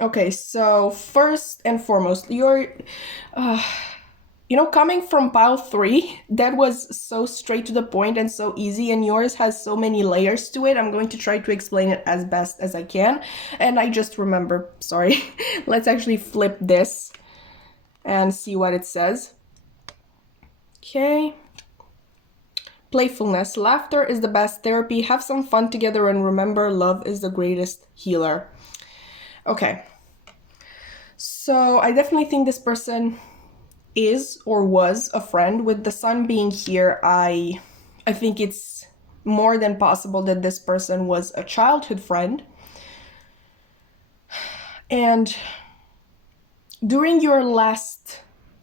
Okay, so first and foremost, coming from pile 3, that was so straight to the point and so easy, and yours has so many layers to it. I'm going to try to explain it as best as I can. And I just remember, sorry, let's actually flip this and see what it says. Okay. Playfulness. Laughter is the best therapy. Have some fun together and remember, love is the greatest healer. Okay. So I definitely think this person is or was a friend. With the Sun being here, I think it's more than possible that this person was a childhood friend. And during your last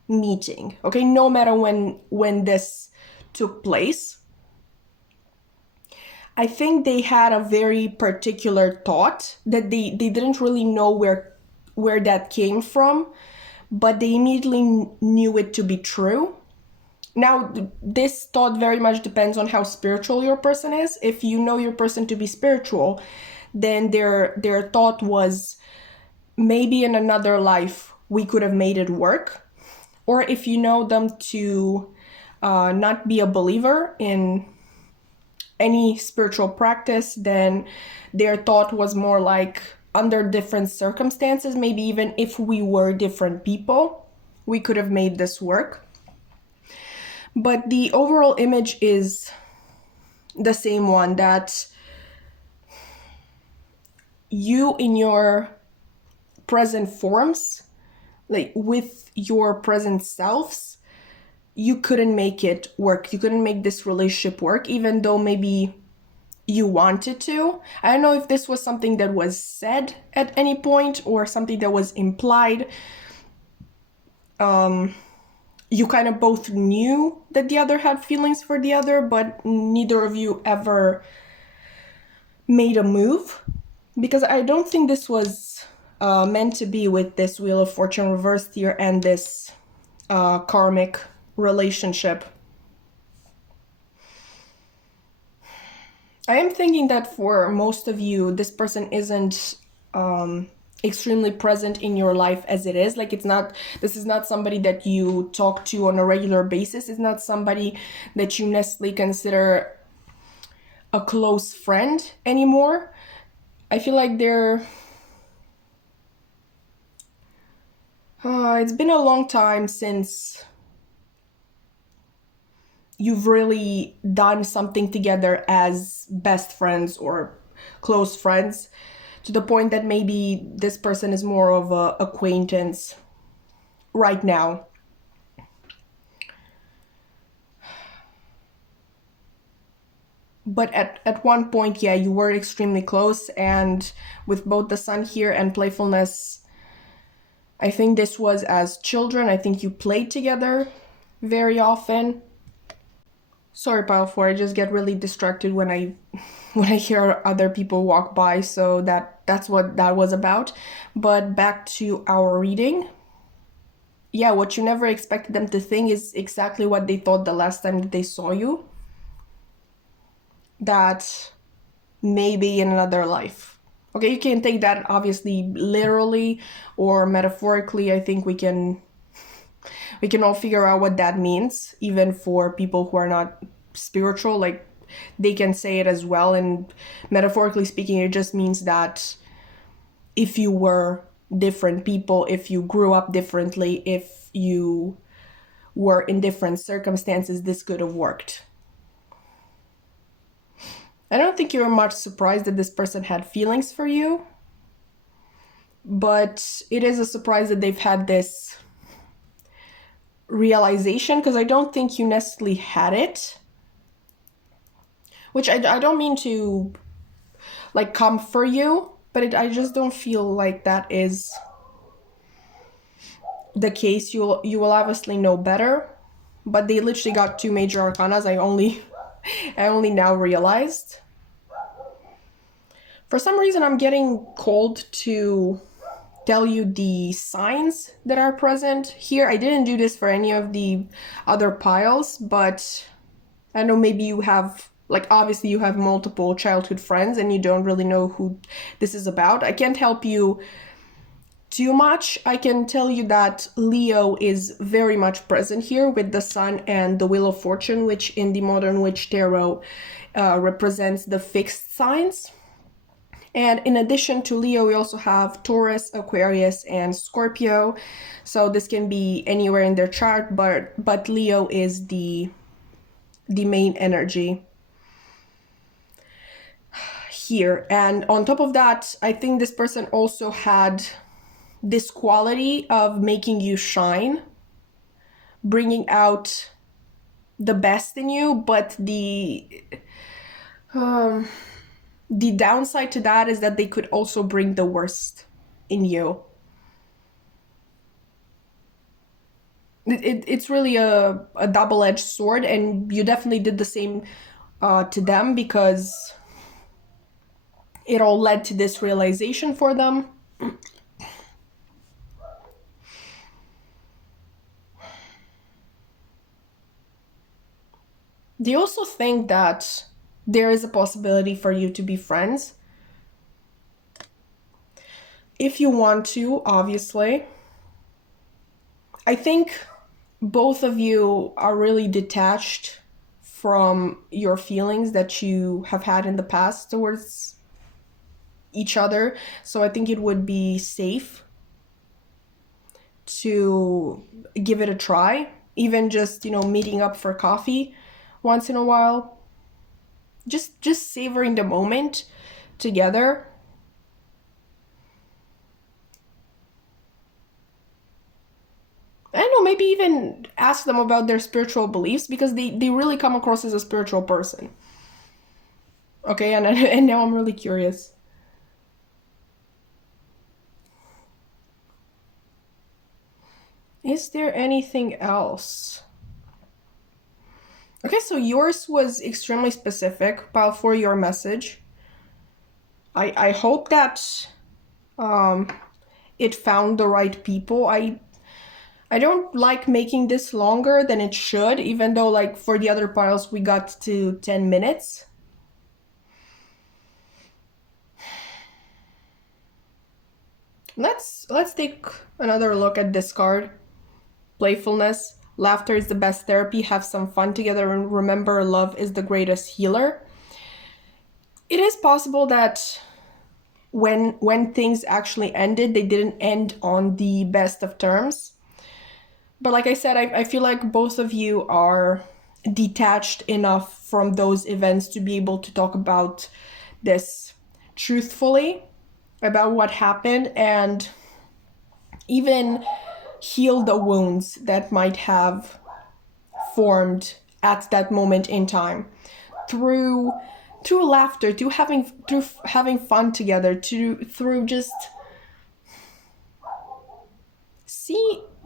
meeting, okay, no matter when this took place, I think they had a very particular thought that they didn't really know where that came from, but they immediately knew it to be true. Now, this thought very much depends on how spiritual your person is. If you know your person to be spiritual, then their thought was, maybe in another life we could have made it work. Or if you know them to not be a believer in any spiritual practice, then their thought was more like, under different circumstances, maybe even if we were different people, we could have made this work. But the overall image is the same one, that you in your present forms, like with your present selves, you couldn't make it work. You couldn't make this relationship work, even though maybe you wanted to. I don't know if this was something that was said at any point or something that was implied. You kind of both knew that the other had feelings for the other, but neither of you ever made a move. Because I don't think this was meant to be, with this Wheel of Fortune reversed here and this karmic relationship. I am thinking that for most of you, this person isn't extremely present in your life as it is. Like, this is not somebody that you talk to on a regular basis. It's not somebody that you necessarily consider a close friend anymore. I feel like it's been a long time since you've really done something together as best friends or close friends, to the point that maybe this person is more of an acquaintance right now. But at one point, yeah, you were extremely close, and with both the Sun here and playfulness, I think this was as children. I think you played together very often. Sorry, pile 4, I just get really distracted when I hear other people walk by, so that's what that was about. But back to our reading. Yeah, what you never expected them to think is exactly what they thought the last time that they saw you. That maybe in another life. Okay, you can take that obviously literally or metaphorically. I think we can all figure out what that means, even for people who are not spiritual. Like, they can say it as well, and metaphorically speaking, it just means that if you were different people, if you grew up differently, if you were in different circumstances, this could have worked. I don't think you're much surprised that this person had feelings for you, but it is a surprise that they've had this realization, because I don't think you necessarily had it. Which I don't mean to like come for you, but I just don't feel like that is the case. You will obviously know better, but they literally got 2 major arcanas. I only now realized. For some reason, I'm getting called to tell you the signs that are present here. I didn't do this for any of the other piles, but I know maybe you have, like, obviously you have multiple childhood friends and you don't really know who this is about. I can't help you too much. I can tell you that Leo is very much present here with the Sun and the Wheel of Fortune, which in the Modern Witch Tarot represents the fixed signs. And in addition to Leo, we also have Taurus, Aquarius, and Scorpio. So this can be anywhere in their chart, but Leo is the main energy here. And on top of that, I think this person also had this quality of making you shine, bringing out the best in you, but the downside to that is that they could also bring the worst in you. It's really a double-edged sword, and you definitely did the same to them, because it all led to this realization for them. They also think that there is a possibility for you to be friends. If you want to, obviously. I think both of you are really detached from your feelings that you have had in the past towards each other. So I think it would be safe to give it a try. Even just, meeting up for coffee once in a while. Just savoring the moment together. I don't know, maybe even ask them about their spiritual beliefs, because they really come across as a spiritual person. Okay, and now I'm really curious. Is there anything else? Okay, so yours was extremely specific, Pal, for your message. I hope that it found the right people. I don't like making this longer than it should, even though, like, for the other piles we got to 10 minutes. Let's take another look at this card. Playfulness. Laughter is the best therapy. Have some fun together, and remember, love is the greatest healer. It is possible that when things actually ended, they didn't end on the best of terms. But like I said, I feel like both of you are detached enough from those events to be able to talk about this truthfully, about what happened, and even heal the wounds that might have formed at that moment in time through laughter, through having fun together, through just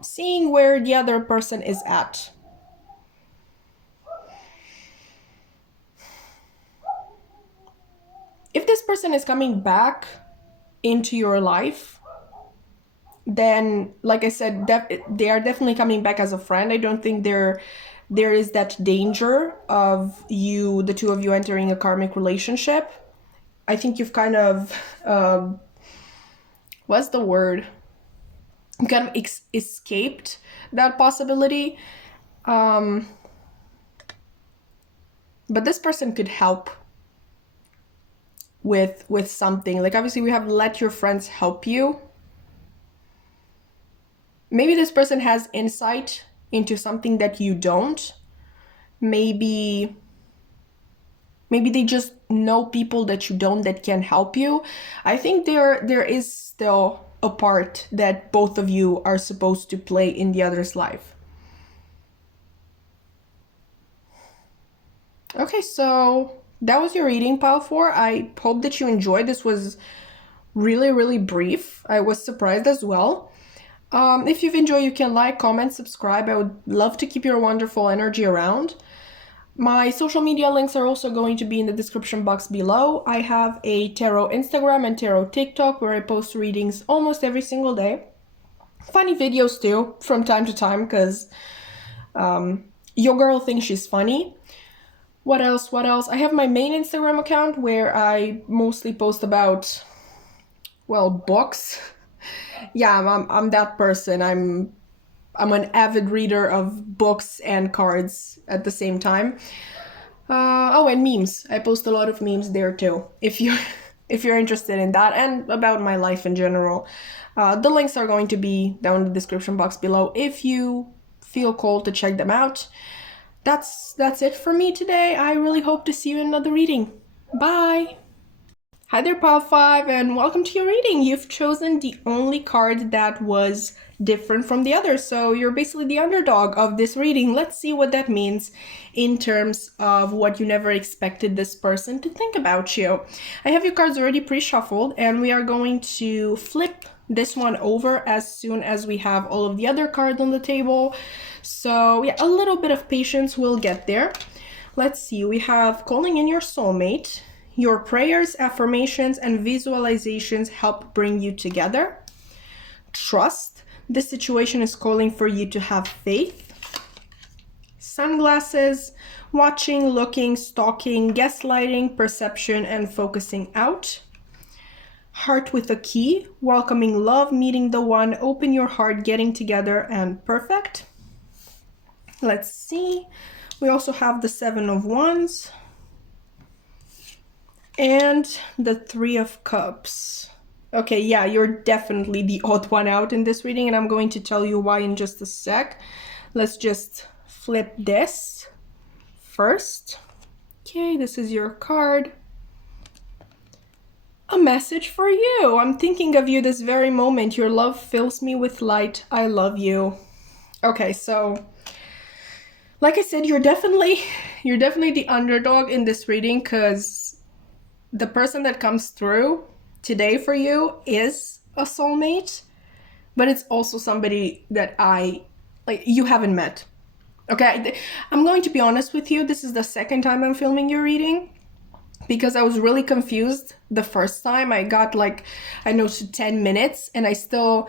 seeing where the other person is at. If this person is coming back into your life, then, like I said, they are definitely coming back as a friend. I don't think there is that danger of the two of you entering a karmic relationship. I think you've kind of, what's the word? You kind of escaped that possibility. But this person could help with something. Like, obviously we have let your friends help you. Maybe this person has insight into something that you don't. Maybe they just know people that you don't, that can help you. I think there is still a part that both of you are supposed to play in the other's life. Okay, so that was your reading, Pile 4. I hope that you enjoyed. This was really, really brief. I was surprised as well. If you've enjoyed, you can like, comment, subscribe. I would love to keep your wonderful energy around. My social media links are also going to be in the description box below. I have a tarot Instagram and tarot TikTok where I post readings almost every single day. Funny videos too, from time to time, because your girl thinks she's funny. What else? What else? I have my main Instagram account where I mostly post about, well, books. Yeah, I'm that person. I'm an avid reader of books and cards at the same time. Oh, and memes. I post a lot of memes there too. If you if you're interested in that and about my life in general, the links are going to be down in the description box below if you feel called to check them out. That's it for me today. I really hope to see you in another reading. Bye! Hi there, Pile 5, and welcome to your reading. You've chosen the only card that was different from the others, so you're basically the underdog of this reading. Let's see what that means in terms of what you never expected this person to think about you. I have your cards already pre-shuffled, and we are going to flip this one over as soon as we have all of the other cards on the table. So yeah, a little bit of patience, we'll get there. Let's see, we have calling in your soulmate. Your prayers, affirmations, and visualizations help bring you together. Trust. This situation is calling for you to have faith. Sunglasses. Watching, looking, stalking, gaslighting, perception, and focusing out. Heart with a key. Welcoming love, meeting the one, open your heart, getting together, and perfect. Let's see. We also have the Seven of Wands. And the Three of Cups. Okay, yeah, you're definitely the odd one out in this reading, and I'm going to tell you why in just a sec. Let's just flip this first. Okay, this is your card. A message for you. I'm thinking of you this very moment. Your love fills me with light. I love you. Okay, so like I said, you're definitely the underdog in this reading, because the person that comes through today for you is a soulmate, but it's also somebody that you haven't met. Okay, I'm going to be honest with you. This is the second time I'm filming your reading because I was really confused the first time. I got I know, to 10 minutes and I still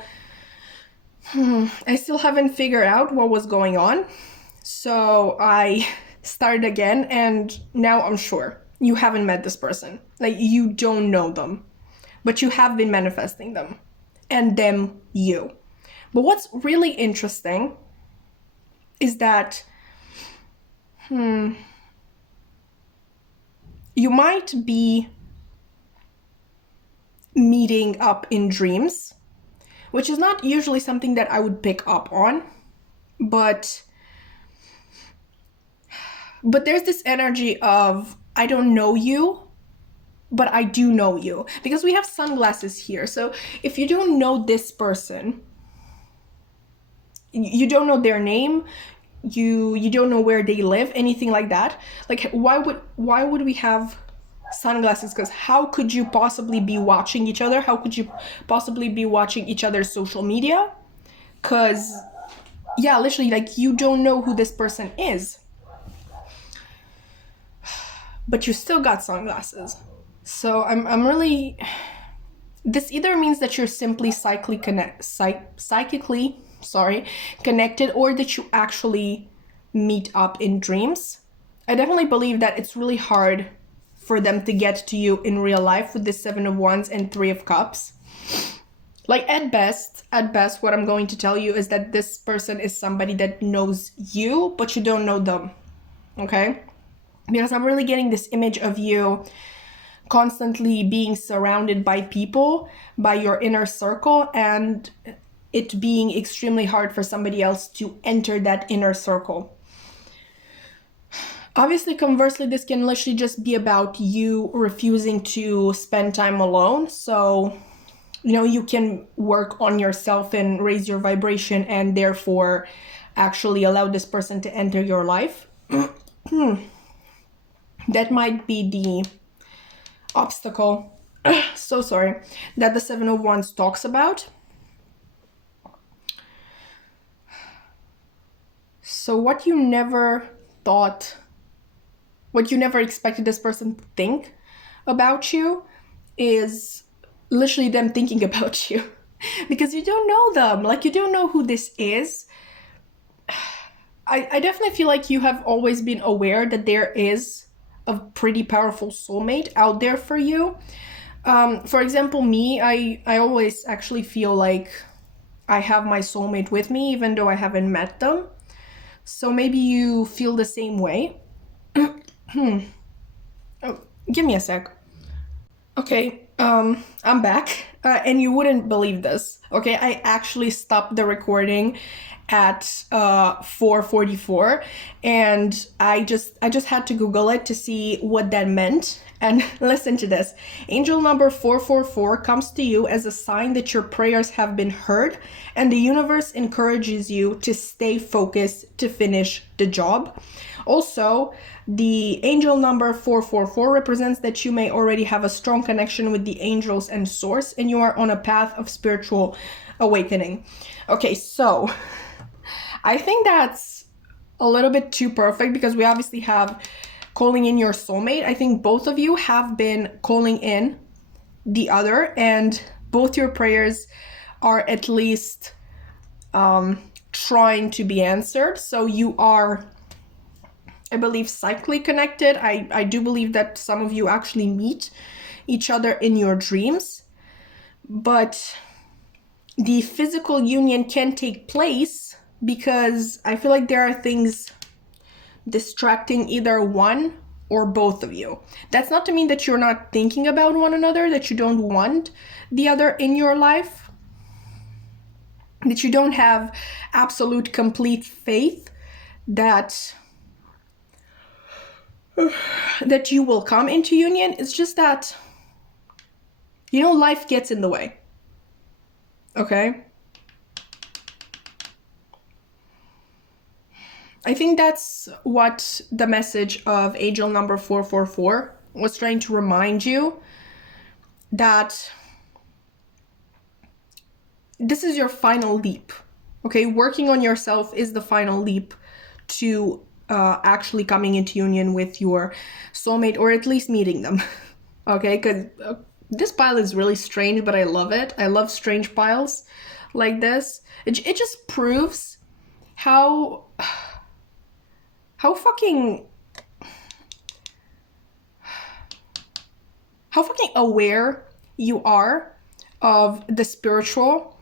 haven't figured out what was going on. So I started again and now I'm sure. You haven't met this person. You don't know them, but you have been manifesting them and them you. But what's really interesting is that you might be meeting up in dreams, which is not usually something that I would pick up on, but there's this energy of I don't know you, but I do know you, because we have sunglasses here. So if you don't know this person, you don't know their name, you don't know where they live, anything like that. Why would we have sunglasses? Because how could you possibly be watching each other? How could you possibly be watching each other's social media? Because yeah, literally, you don't know who this person is, but you still got sunglasses. So I'm really, this either means that you're simply psychically connected, or that you actually meet up in dreams. I definitely believe that it's really hard for them to get to you in real life with the Seven of Wands and Three of Cups. At best, what I'm going to tell you is that this person is somebody that knows you, but you don't know them, okay? Because I'm really getting this image of you constantly being surrounded by people, by your inner circle, and it being extremely hard for somebody else to enter that inner circle. Obviously, conversely, this can literally just be about you refusing to spend time alone. So, you can work on yourself and raise your vibration and therefore actually allow this person to enter your life. That might be the obstacle, so sorry, that the Seven of Wands talks about. So what you never thought, what you never expected this person to think about you is literally them thinking about you. Because you don't know them, like you don't know who this is. I definitely feel like you have always been aware that there is a pretty powerful soulmate out there for you. For example, me, I always actually feel like I have my soulmate with me, even though I haven't met them. So maybe you feel the same way. Oh, give me a sec. Okay, I'm back, and you wouldn't believe this. Okay, I actually stopped the recording at 4:44, and I just had to Google it to see what that meant. And listen to this. Angel number 444 comes to you as a sign that your prayers have been heard, and the universe encourages you to stay focused to finish the job. Also, the angel number 444 represents that you may already have a strong connection with the angels and source, and you are on a path of spiritual awakening. Okay, so I think that's a little bit too perfect because we obviously have calling in your soulmate. I think both of you have been calling in the other, and both your prayers are at least trying to be answered. So you are, I believe, psychically connected. I do believe that some of you actually meet each other in your dreams, but the physical union can take place because I feel like there are things distracting either one or both of you. That's not to mean that you're not thinking about one another, that you don't want the other in your life, that you don't have absolute complete faith that you will come into union. It's just that, life gets in the way. Okay? I think that's what the message of angel number 444 was trying to remind you, that this is your final leap. Okay? Working on yourself is the final leap to actually coming into union with your soulmate, or at least meeting them. Okay? Because this pile is really strange, but I love it. I love strange piles like this. It just proves how fucking aware you are of the spiritual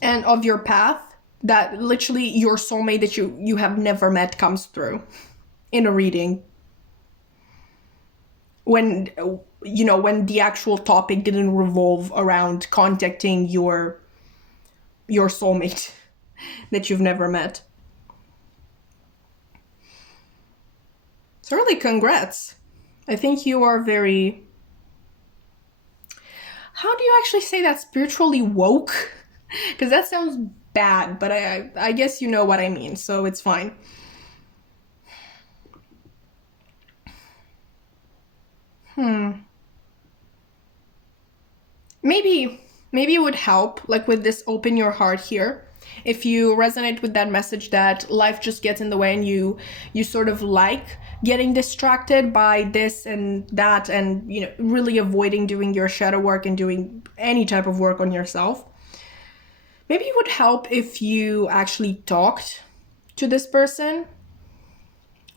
and of your path, that literally your soulmate that you have never met comes through in a reading, when when the actual topic didn't revolve around contacting your soulmate that you've never met. So really, congrats. I think you are very, how do you actually say that, spiritually woke? Because that sounds bad, but I guess you know what I mean, so it's fine. Maybe it would help, like with this open your heart here, if you resonate with that message that life just gets in the way, and you sort of like getting distracted by this and that, and really avoiding doing your shadow work and doing any type of work on yourself. Maybe it would help if you actually talked to this person,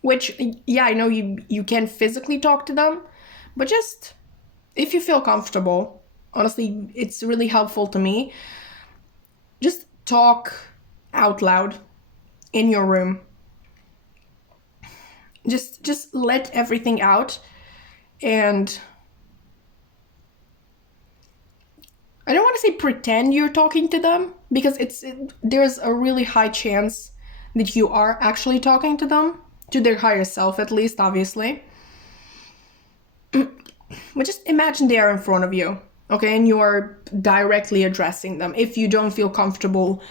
which, yeah, I know you can physically talk to them, but just if you feel comfortable, honestly, it's really helpful to me. Just talk out loud in your room. Just let everything out, and I don't want to say pretend you're talking to them, because there's a really high chance that you are actually talking to them, to their higher self at least, obviously. But just imagine they are in front of you, okay, and you are directly addressing them. If you don't feel comfortable,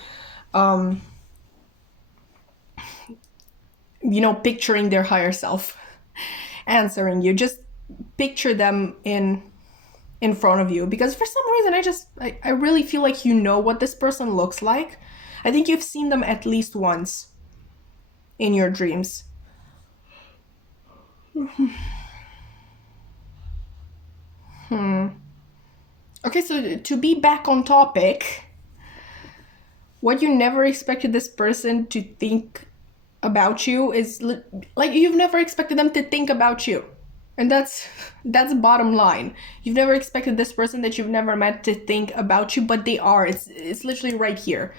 picturing their higher self answering you, just picture them in front of you, because for some reason I really feel like what this person looks like. I think you've seen them at least once in your dreams. Okay, so to be back on topic, what you never expected this person to think about you is like you've never expected them to think about you. And that's bottom line. You've never expected this person that you've never met to think about you, but they are. It's literally right here.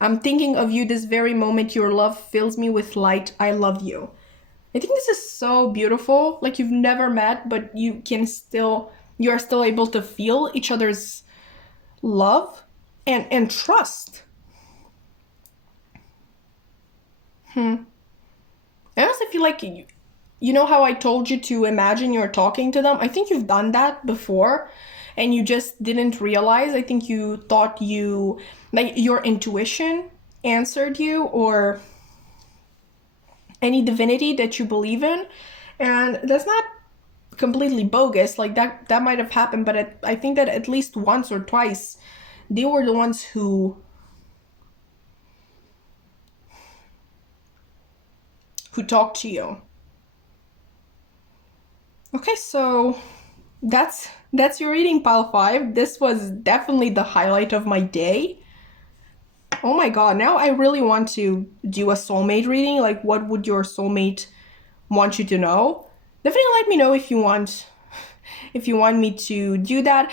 I'm thinking of you this very moment. Your love fills me with light. I love you. I think this is so beautiful. Like you've never met, but you are still able to feel each other's love and trust. I also feel like you know how I told you to imagine you're talking to them? I think you've done that before and you just didn't realize. I think you thought like your intuition answered you, or any divinity that you believe in. And that's not completely bogus. Like that might have happened, but I think that at least once or twice they were the ones who talked to you. Okay, so that's your reading, pile 5. This was definitely the highlight of my day. Oh my god, now I really want to do a soulmate reading. Like, what would your soulmate want you to know? Definitely let me know if you want me to do that.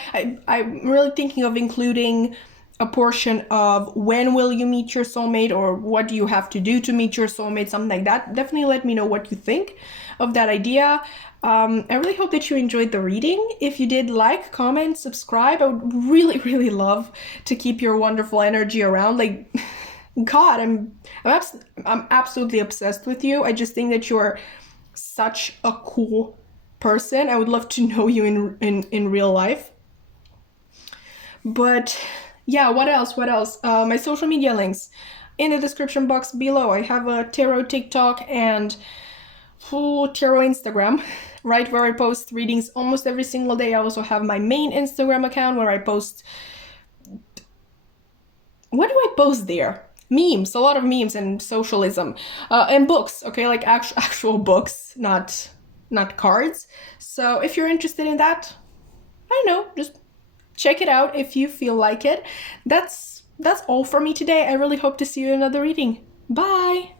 I'm really thinking of including a portion of when will you meet your soulmate, or what do you have to do to meet your soulmate, something like that. Definitely let me know what you think of that idea. I really hope that you enjoyed the reading. If you did, like, comment, subscribe. I would really, really love to keep your wonderful energy around. Like, God, I'm absolutely obsessed with you. I just think that you're such a cool person. I would love to know you in real life. But yeah, what else? My social media links in the description box below. I have a tarot TikTok and tarot Instagram, right, where I post readings almost every single day. I also have my main Instagram account where I post. What do I post there? Memes, a lot of memes and socialism, and books. Okay, like actual books, not cards. So if you're interested in that, I don't know, just check it out if you feel like it. That's all for me today. I really hope to see you in another reading. Bye!